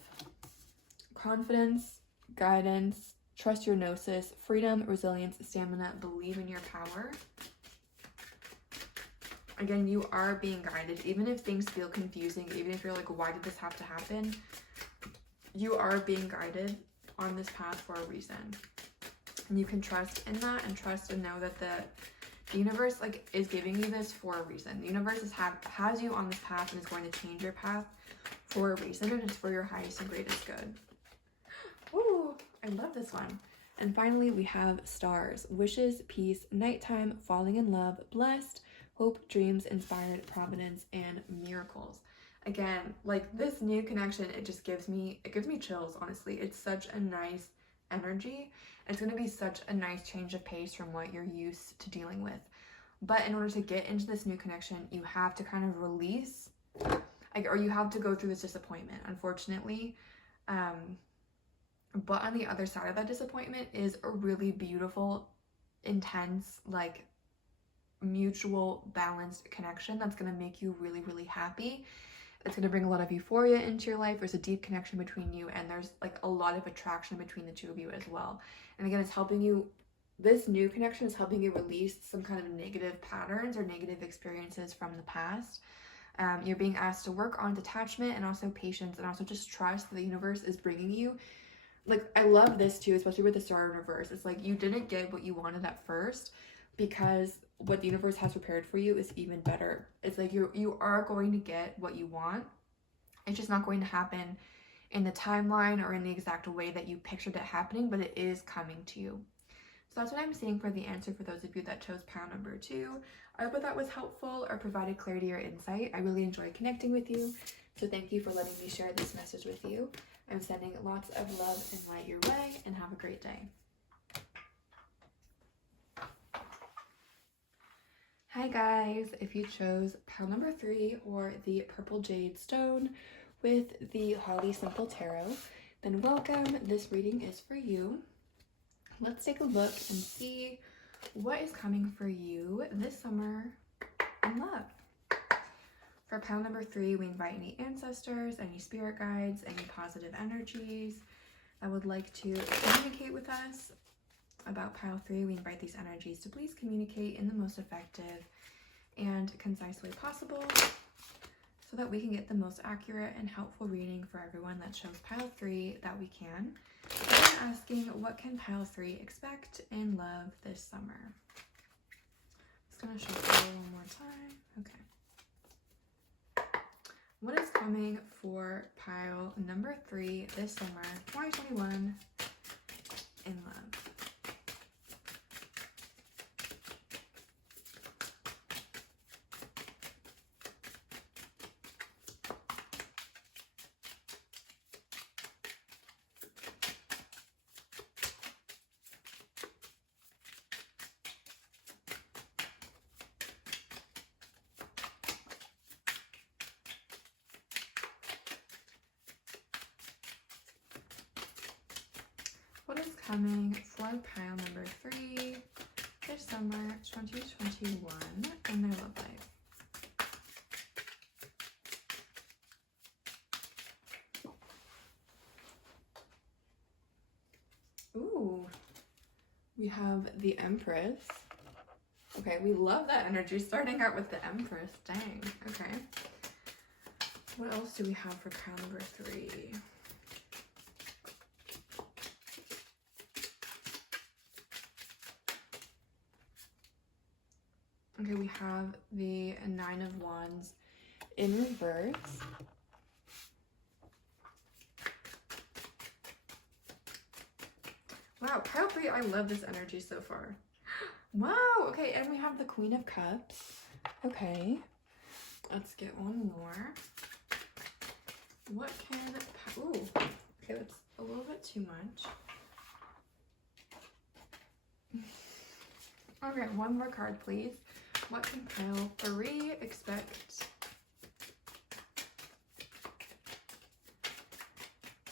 confidence, guidance, trust your gnosis, freedom, resilience, stamina, believe in your power. Again, you are being guided. Even if things feel confusing, even if you're like, why did this have to happen? You are being guided on this path for a reason. And you can trust in that and trust and know that the universe like is giving you this for a reason. The universe has you on this path and is going to change your path for a reason, and it's for your highest and greatest good. Ooh, I love this one. And finally, we have stars, wishes, peace, nighttime, falling in love, blessed, hope, dreams, inspired, providence, and miracles. Again, like this new connection, it gives me chills, honestly. It's such a nice energy. It's going to be such a nice change of pace from what you're used to dealing with. But in order to get into this new connection, you have to kind of release, or you have to go through this disappointment, unfortunately. But on the other side of that disappointment is a really beautiful, intense, like mutual balanced connection that's going to make you really, really happy. It's going to bring a lot of euphoria into your life. There's a deep connection between you, and there's like a lot of attraction between the two of you as well. And again, it's helping you, this new connection is helping you release some kind of negative patterns or negative experiences from the past. You're being asked to work on detachment and also patience, and also just trust that the universe is bringing you. Like, I love this too, especially with the star in reverse. It's like you didn't get what you wanted at first, because what the universe has prepared for you is even better. It's like you are going to get what you want. It's just not going to happen in the timeline or in the exact way that you pictured it happening, but it is coming to you. So that's what I'm seeing for the answer for those of you that chose pile number 2. I hope that was helpful or provided clarity or insight. I really enjoyed connecting with you. So thank you for letting me share this message with you. I'm sending lots of love and light your way, and have a great day. Hi guys, if you chose pile number 3 or the purple jade stone with the Holly Simple Tarot, then welcome. This reading is for you. Let's take a look and see what is coming for you this summer in love. For pile number 3, we invite any ancestors, any spirit guides, any positive energies that would like to communicate with us about pile 3. We invite these energies to please communicate in the most effective and concise way possible so that we can get the most accurate and helpful reading for everyone that chose pile 3 that we can. I'm asking, what can pile 3 expect in love this summer? Just gonna shuffle one more time. Okay. What is coming for pile number 3 this summer, 2021, in love? What is coming for pile number 3 this summer, 2021, in their love life? Ooh, we have the Empress. Okay, we love that energy, starting out with the Empress. Dang, okay. What else do we have for pile number 3? Okay, we have the 9 of Wands in reverse. Wow, pile 3, I love this energy so far. Wow, okay, and we have the Queen of Cups. Okay, let's get one more. What can, ooh, okay, that's a little bit too much. Okay, one more card, please. What can pile 3 expect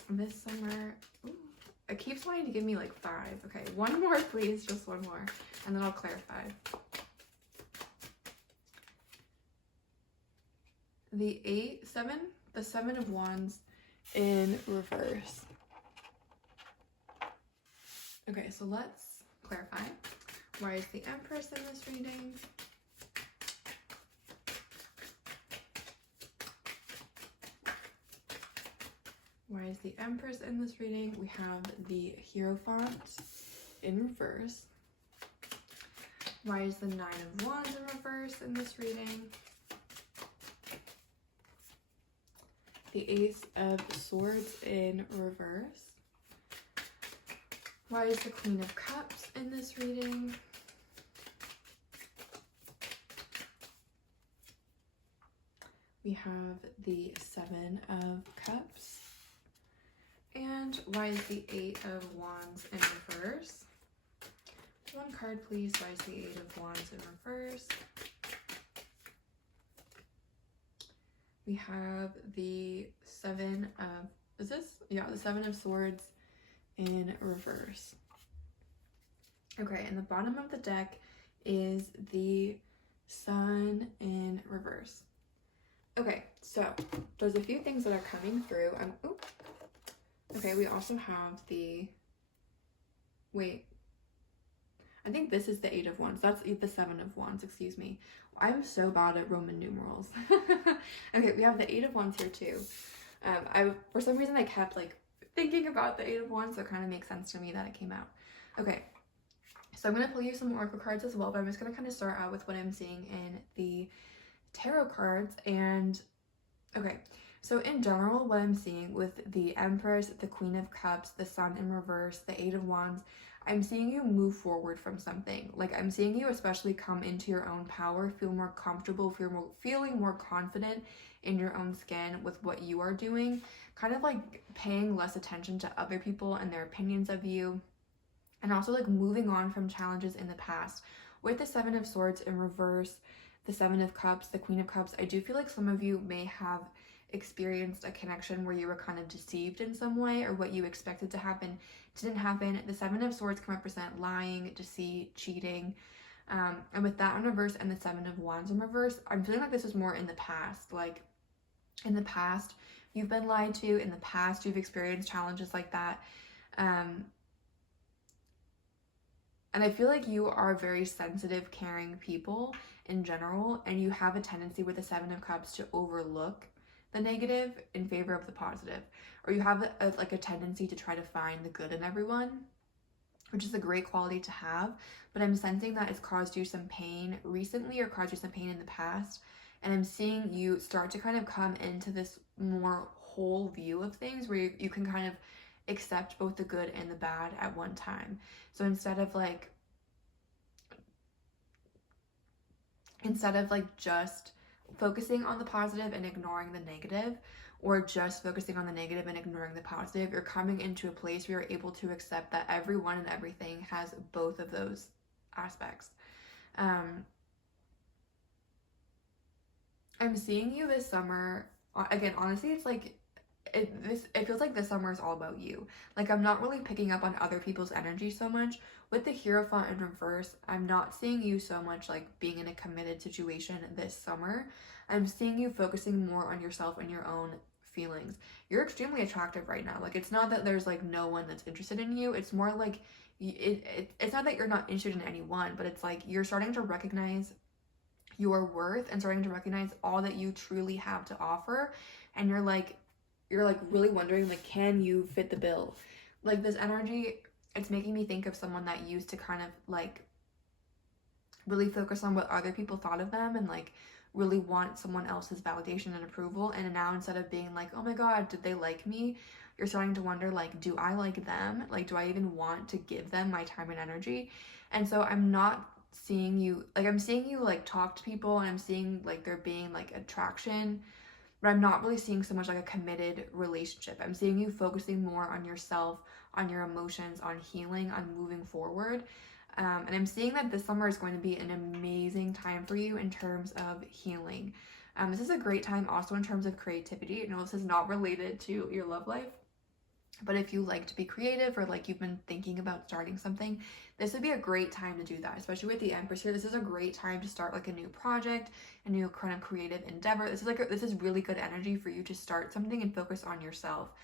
this summer? Ooh, it keeps wanting to give me like 5. Okay, one more, please, just one more, and then I'll clarify. The 7 of Wands in reverse. Okay, so let's clarify. Why is the Empress in this reading? Why is the Empress in this reading? We have the Hierophant in reverse. Why is the 9 of Wands in reverse in this reading? The Ace of Swords in reverse. Why is the Queen of Cups in this reading? We have the 7 of Cups. And why is the 8 of Wands in reverse? One card, please. Why is the 8 of Wands in reverse? We have the 7 of, is this? Yeah, the 7 of Swords in reverse. Okay, and the bottom of the deck is the Sun in reverse. Okay, so there's a few things that are coming through. Okay, we also have the, wait, I think this is the 8 of Wands. That's the 7 of Wands, excuse me. I'm so bad at Roman numerals. Okay, we have the 8 of Wands here too. For some reason I kept like thinking about the 8 of Wands, so it kind of makes sense to me that it came out. Okay, so I'm going to pull you some oracle cards as well, but I'm just going to kind of start out with what I'm seeing in the tarot cards. And okay, so in general, what I'm seeing with the Empress, the Queen of Cups, the Sun in reverse, the 8 of Wands, I'm seeing you move forward from something. Like, I'm seeing you especially come into your own power, feel more comfortable, feeling more confident in your own skin with what you are doing, kind of like paying less attention to other people and their opinions of you, and also like moving on from challenges in the past. With the Seven of Swords in reverse, the Seven of Cups, the Queen of Cups, I do feel like some of you may have experienced a connection where you were kind of deceived in some way, or what you expected to happen didn't happen. The Seven of Swords can represent lying, deceit, cheating. And with that in reverse and the Seven of Wands in reverse, I'm feeling like this is more in the past. Like, in the past, you've been lied to. In the past, you've experienced challenges like that. And I feel like you are very sensitive, caring people in general, and you have a tendency with the Seven of Cups to overlook the negative in favor of the positive, or you have like a tendency to try to find the good in everyone, which is a great quality to have. But I'm sensing that it's caused you some pain recently, or caused you some pain in the past, and I'm seeing you start to kind of come into this more whole view of things where you can kind of accept both the good and the bad at one time. So instead of like just focusing on the positive and ignoring the negative, or just focusing on the negative and ignoring the positive, you're coming into a place where you're able to accept that everyone and everything has both of those aspects. I'm seeing you this summer, again, honestly, it's like, it feels like this summer is all about you. Like, I'm not really picking up on other people's energy so much. With the Hierophant in reverse, I'm not seeing you so much like being in a committed situation this summer. I'm seeing you focusing more on yourself and your own feelings. You're extremely attractive right now. Like, it's not that there's like no one that's interested in you. It's more like it's not that you're not interested in anyone, but it's like you're starting to recognize your worth and starting to recognize all that you truly have to offer, and you're like really wondering, like, can you fit the bill? Like, this energy, it's making me think of someone that used to kind of like really focus on what other people thought of them, and like really want someone else's validation and approval. And now, instead of being like, oh my god, did they like me, you're starting to wonder, like, do I like them? Like, do I even want to give them my time and energy? And so I'm not seeing you, like, I'm seeing you like talk to people, and I'm seeing like there being like attraction, but I'm not really seeing so much like a committed relationship. I'm seeing you focusing more on yourself, on your emotions, on healing, on moving forward. And I'm seeing that this summer is going to be an amazing time for you in terms of healing. This is a great time also in terms of creativity. I know this is not related to your love life, but if you like to be creative, or like you've been thinking about starting something, this would be a great time to do that. Especially with the Empress here, this is a great time to start like a new project, a new kind of creative endeavor. This is really good energy for you to start something and focus on yourself.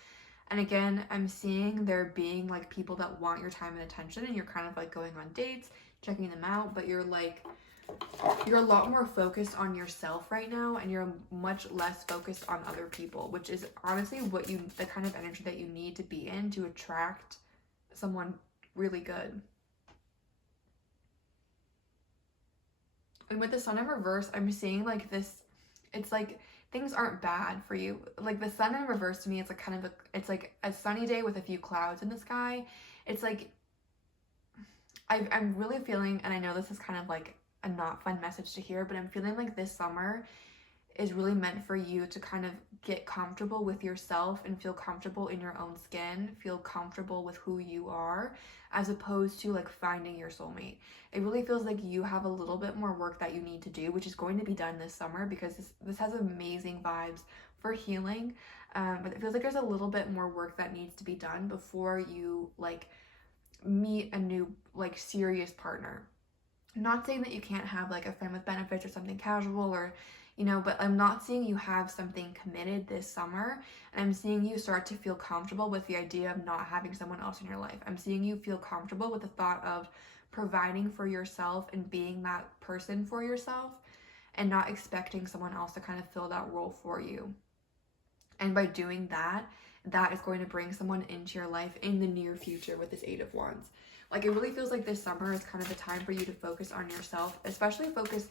And again, I'm seeing there being like people that want your time and attention, and you're kind of like going on dates, checking them out, but you're a lot more focused on yourself right now, and you're much less focused on other people, which is honestly the kind of energy that you need to be in to attract someone really good. And with the Sun in reverse, I'm seeing like this, it's like things aren't bad for you. Like, the Sun in reverse to me, it's like kind of it's like a sunny day with a few clouds in the sky. It's like I'm really feeling, and I know this is kind of like a not fun message to hear, but I'm feeling like this summer is really meant for you to kind of get comfortable with yourself and feel comfortable in your own skin, feel comfortable with who you are, as opposed to like finding your soulmate. It really feels like you have a little bit more work that you need to do, which is going to be done this summer, because this has amazing vibes for healing. But it feels like there's a little bit more work that needs to be done before you like meet a new like serious partner. I'm not saying that you can't have like a friend with benefits or something casual, or but I'm not seeing you have something committed this summer. And I'm seeing you start to feel comfortable with the idea of not having someone else in your life. I'm seeing you feel comfortable with the thought of providing for yourself and being that person for yourself, and not expecting someone else to kind of fill that role for you. And by doing that, that is going to bring someone into your life in the near future with this Eight of Wands. Like, it really feels like this summer is kind of a time for you to focus on yourself, especially focus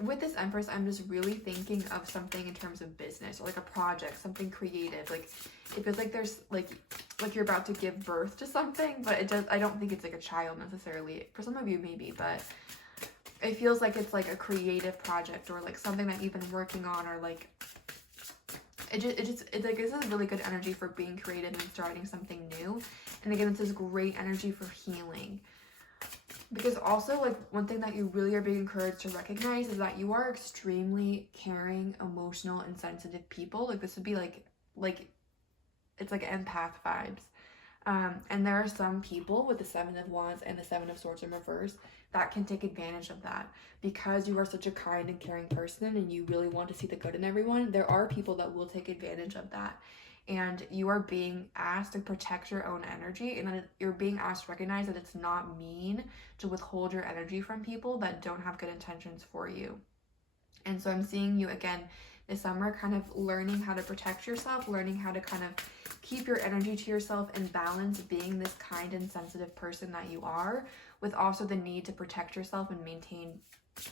with this Empress, I'm just really thinking of something in terms of business or like a project, something creative. Like it feels like there's like you're about to give birth to something, but I don't think it's like a child necessarily. For some of you maybe, but it feels like it's like a creative project or like something that you've been working on, or like it's like, this is really good energy for being creative and starting something new. And again, this is great energy for healing. Because also, like, one thing that you really are being encouraged to recognize is that you are extremely caring, emotional, and sensitive people. Like, this would be like it's like empath vibes. And there are some people with the Seven of Wands and the Seven of Swords in reverse that can take advantage of that. Because you are such a kind and caring person and you really want to see the good in everyone, there are people that will take advantage of that. And you are being asked to protect your own energy, and then you're being asked to recognize that it's not mean to withhold your energy from people that don't have good intentions for you. And so I'm seeing you again this summer kind of learning how to protect yourself, learning how to kind of keep your energy to yourself and balance being this kind and sensitive person that you are, with also the need to protect yourself and maintain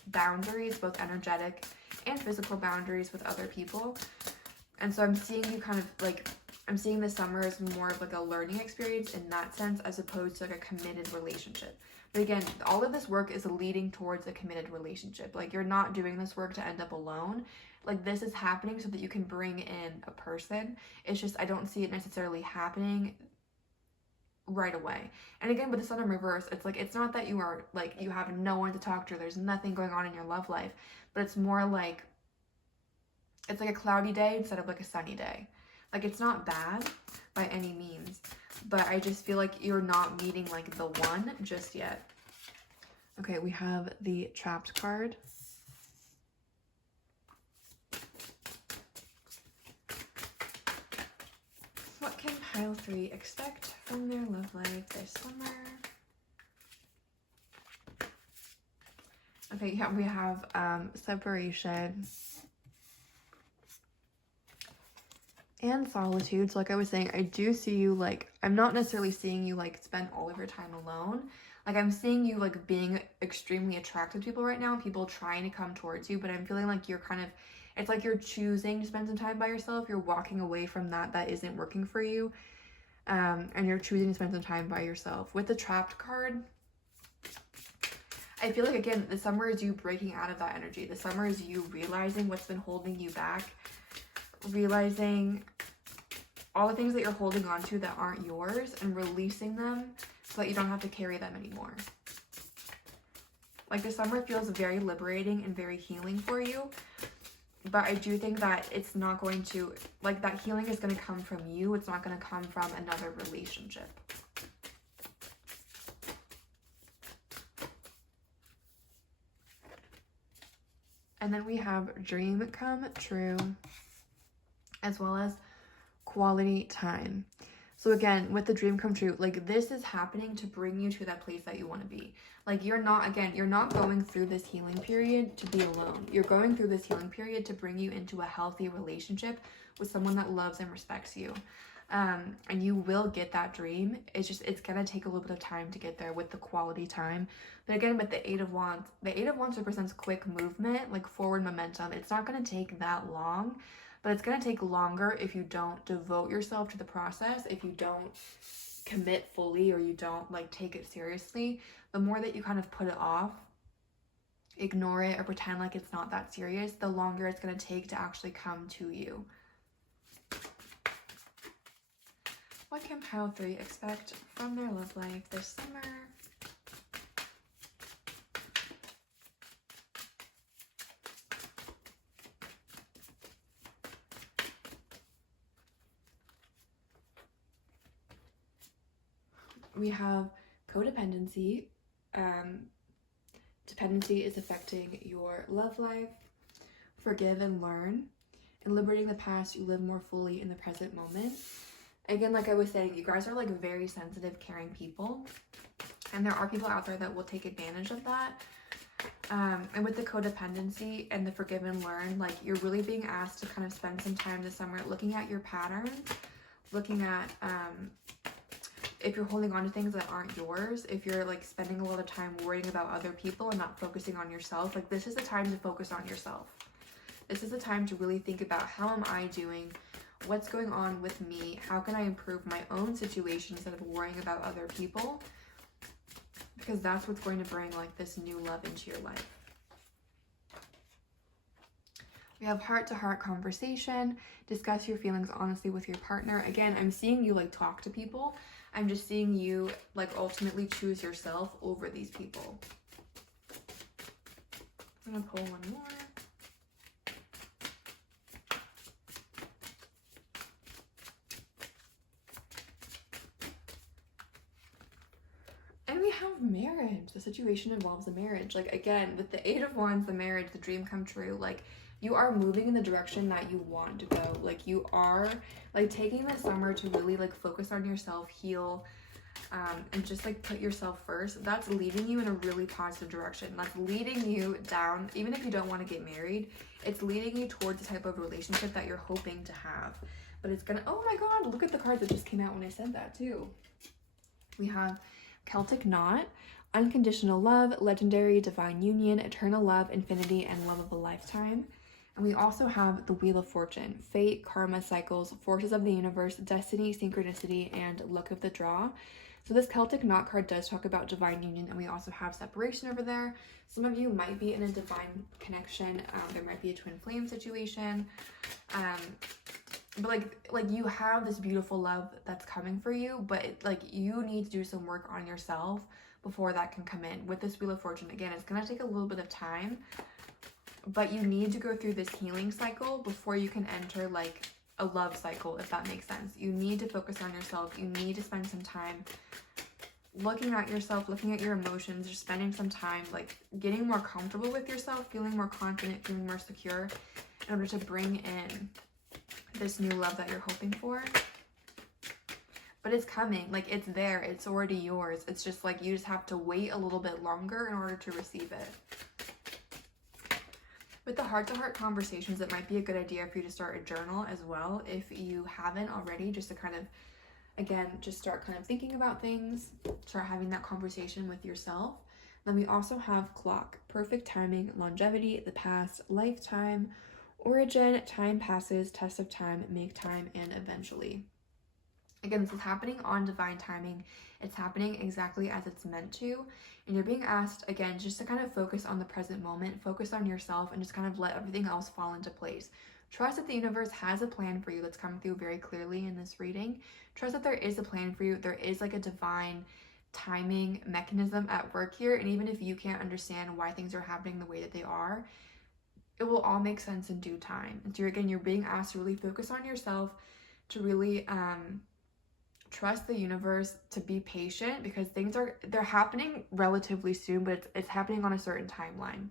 boundaries, both energetic and physical boundaries with other people. And so I'm seeing you kind of like, I'm seeing this summer as more of like a learning experience in that sense, as opposed to like a committed relationship. But again, all of this work is leading towards a committed relationship. Like, you're not doing this work to end up alone. Like, this is happening so that you can bring in a person. It's just, I don't see it necessarily happening right away. And again, with the Sun in reverse, it's like, it's not that you are like, you have no one to talk to, there's nothing going on in your love life, but it's more like, it's like a cloudy day instead of like a sunny day. Like, it's not bad by any means, but I just feel like you're not meeting like the one just yet. Okay, we have the Trapped card. What can pile 3 expect from their love life this summer? Okay, yeah, we have separation and solitude. So like I was saying, I do see you, like, I'm not necessarily seeing you like spend all of your time alone. Like, I'm seeing you like being extremely attractive to people right now, people trying to come towards you, but I'm feeling like you're kind of, it's like you're choosing to spend some time by yourself. You're walking away from that isn't working for you, and you're choosing to spend some time by yourself. With the Trapped card, I feel like, again, the summer is you breaking out of that energy. The summer is you realizing what's been holding you back, realizing all the things that you're holding on to that aren't yours, and releasing them so that you don't have to carry them anymore. Like, the summer feels very liberating and very healing for you, but I do think that it's not going to, like, that healing is going to come from you. It's not going to come from another relationship. And then we have dream come true, as well as quality time. So again, with the dream come true, like, this is happening to bring you to that place that you want to be. Like, you're not going through this healing period to be alone. You're going through this healing period to bring you into a healthy relationship with someone that loves and respects you. And you will get that dream. It's gonna take a little bit of time to get there with the quality time. But again, with the 8 of Wands represents quick movement, like forward momentum. It's not gonna take that long, but it's gonna take longer if you don't devote yourself to the process, if you don't commit fully, or you don't like take it seriously. The more that you kind of put it off, ignore it, or pretend like it's not that serious, the longer it's gonna take to actually come to you. What can pile 3 expect from their love life this summer? We have codependency. Dependency is affecting your love life. Forgive and learn. In liberating the past, you live more fully in the present moment. Again, like I was saying, you guys are like very sensitive, caring people. And there are people out there that will take advantage of that. And with the codependency and the forgive and learn, like, you're really being asked to kind of spend some time this summer looking at your patterns, looking at if you're holding on to things that aren't yours, if you're like spending a lot of time worrying about other people and not focusing on yourself, like this is the time to focus on yourself. This is the time to really think about, how am I doing? What's going on with me? How can I improve my own situation instead of worrying about other people? Because that's what's going to bring like this new love into your life. We have heart-to-heart conversation. Discuss your feelings honestly with your partner. Again, I'm seeing you like talk to people. I'm just seeing you like ultimately choose yourself over these people. I'm gonna pull one more. And we have marriage. The situation involves a marriage. Like again, with the 8 of Wands, the marriage, the dream come true. Like you are moving in the direction that you want to go. Like you are like taking the summer to really like focus on yourself, heal, and just like put yourself first. That's leading you in a really positive direction. That's leading you down, even if you don't want to get married, it's leading you towards the type of relationship that you're hoping to have. But it's gonna, oh my God, look at the cards that just came out when I said that too. We have Celtic Knot, unconditional love, legendary, divine union, eternal love, infinity, and love of a lifetime. And we also have the Wheel of Fortune, fate, karma, cycles, forces of the universe, destiny, synchronicity, and luck of the draw. So this Celtic Knot card does talk about divine union, and we also have separation over there. Some of you might be in a divine connection. There might be a twin flame situation. But like you have this beautiful love that's coming for you, but like you need to do some work on yourself before that can come in. With this Wheel of Fortune, again, it's going to take a little bit of time, but you need to go through this healing cycle before you can enter like a love cycle, if that makes sense. You need to focus on yourself. You need to spend some time looking at yourself, looking at your emotions, just spending some time like getting more comfortable with yourself, feeling more confident, feeling more secure in order to bring in this new love that you're hoping for. But it's coming, like it's there, it's already yours. It's just like you just have to wait a little bit longer in order to receive it. With the heart-to-heart conversations, it might be a good idea for you to start a journal as well if you haven't already, just to kind of, again, just start kind of thinking about things, start having that conversation with yourself. Then we also have clock, perfect timing, longevity, the past, lifetime, origin, time passes, test of time, make time, and eventually. Again, this is happening on divine timing. It's happening exactly as it's meant to. And you're being asked, again, just to kind of focus on the present moment, focus on yourself, and just kind of let everything else fall into place. Trust that the universe has a plan for you that's coming through very clearly in this reading. Trust that there is a plan for you. There is like a divine timing mechanism at work here. And even if you can't understand why things are happening the way that they are, it will all make sense in due time. And so you're being asked to really focus on yourself, to really trust the universe, to be patient, because they're happening relatively soon, but it's happening on a certain timeline.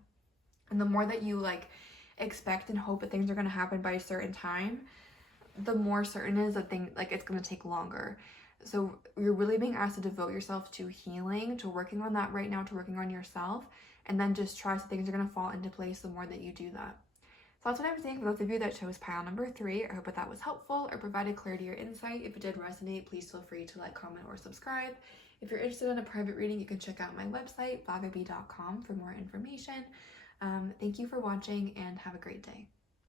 And the more that you like expect and hope that things are going to happen by a certain time, the more certain it is that it's going to take longer. So you're really being asked to devote yourself to healing, to working on that right now, to working on yourself, and then just trust that things are going to fall into place the more that you do that. So that's what I'm saying for those of you that chose pile number 3. I hope that was helpful or provided clarity or insight. If it did resonate, please feel free to like, comment, or subscribe. If you're interested in a private reading, you can check out my website, bloggerby.com, for more information. Thank you for watching and have a great day.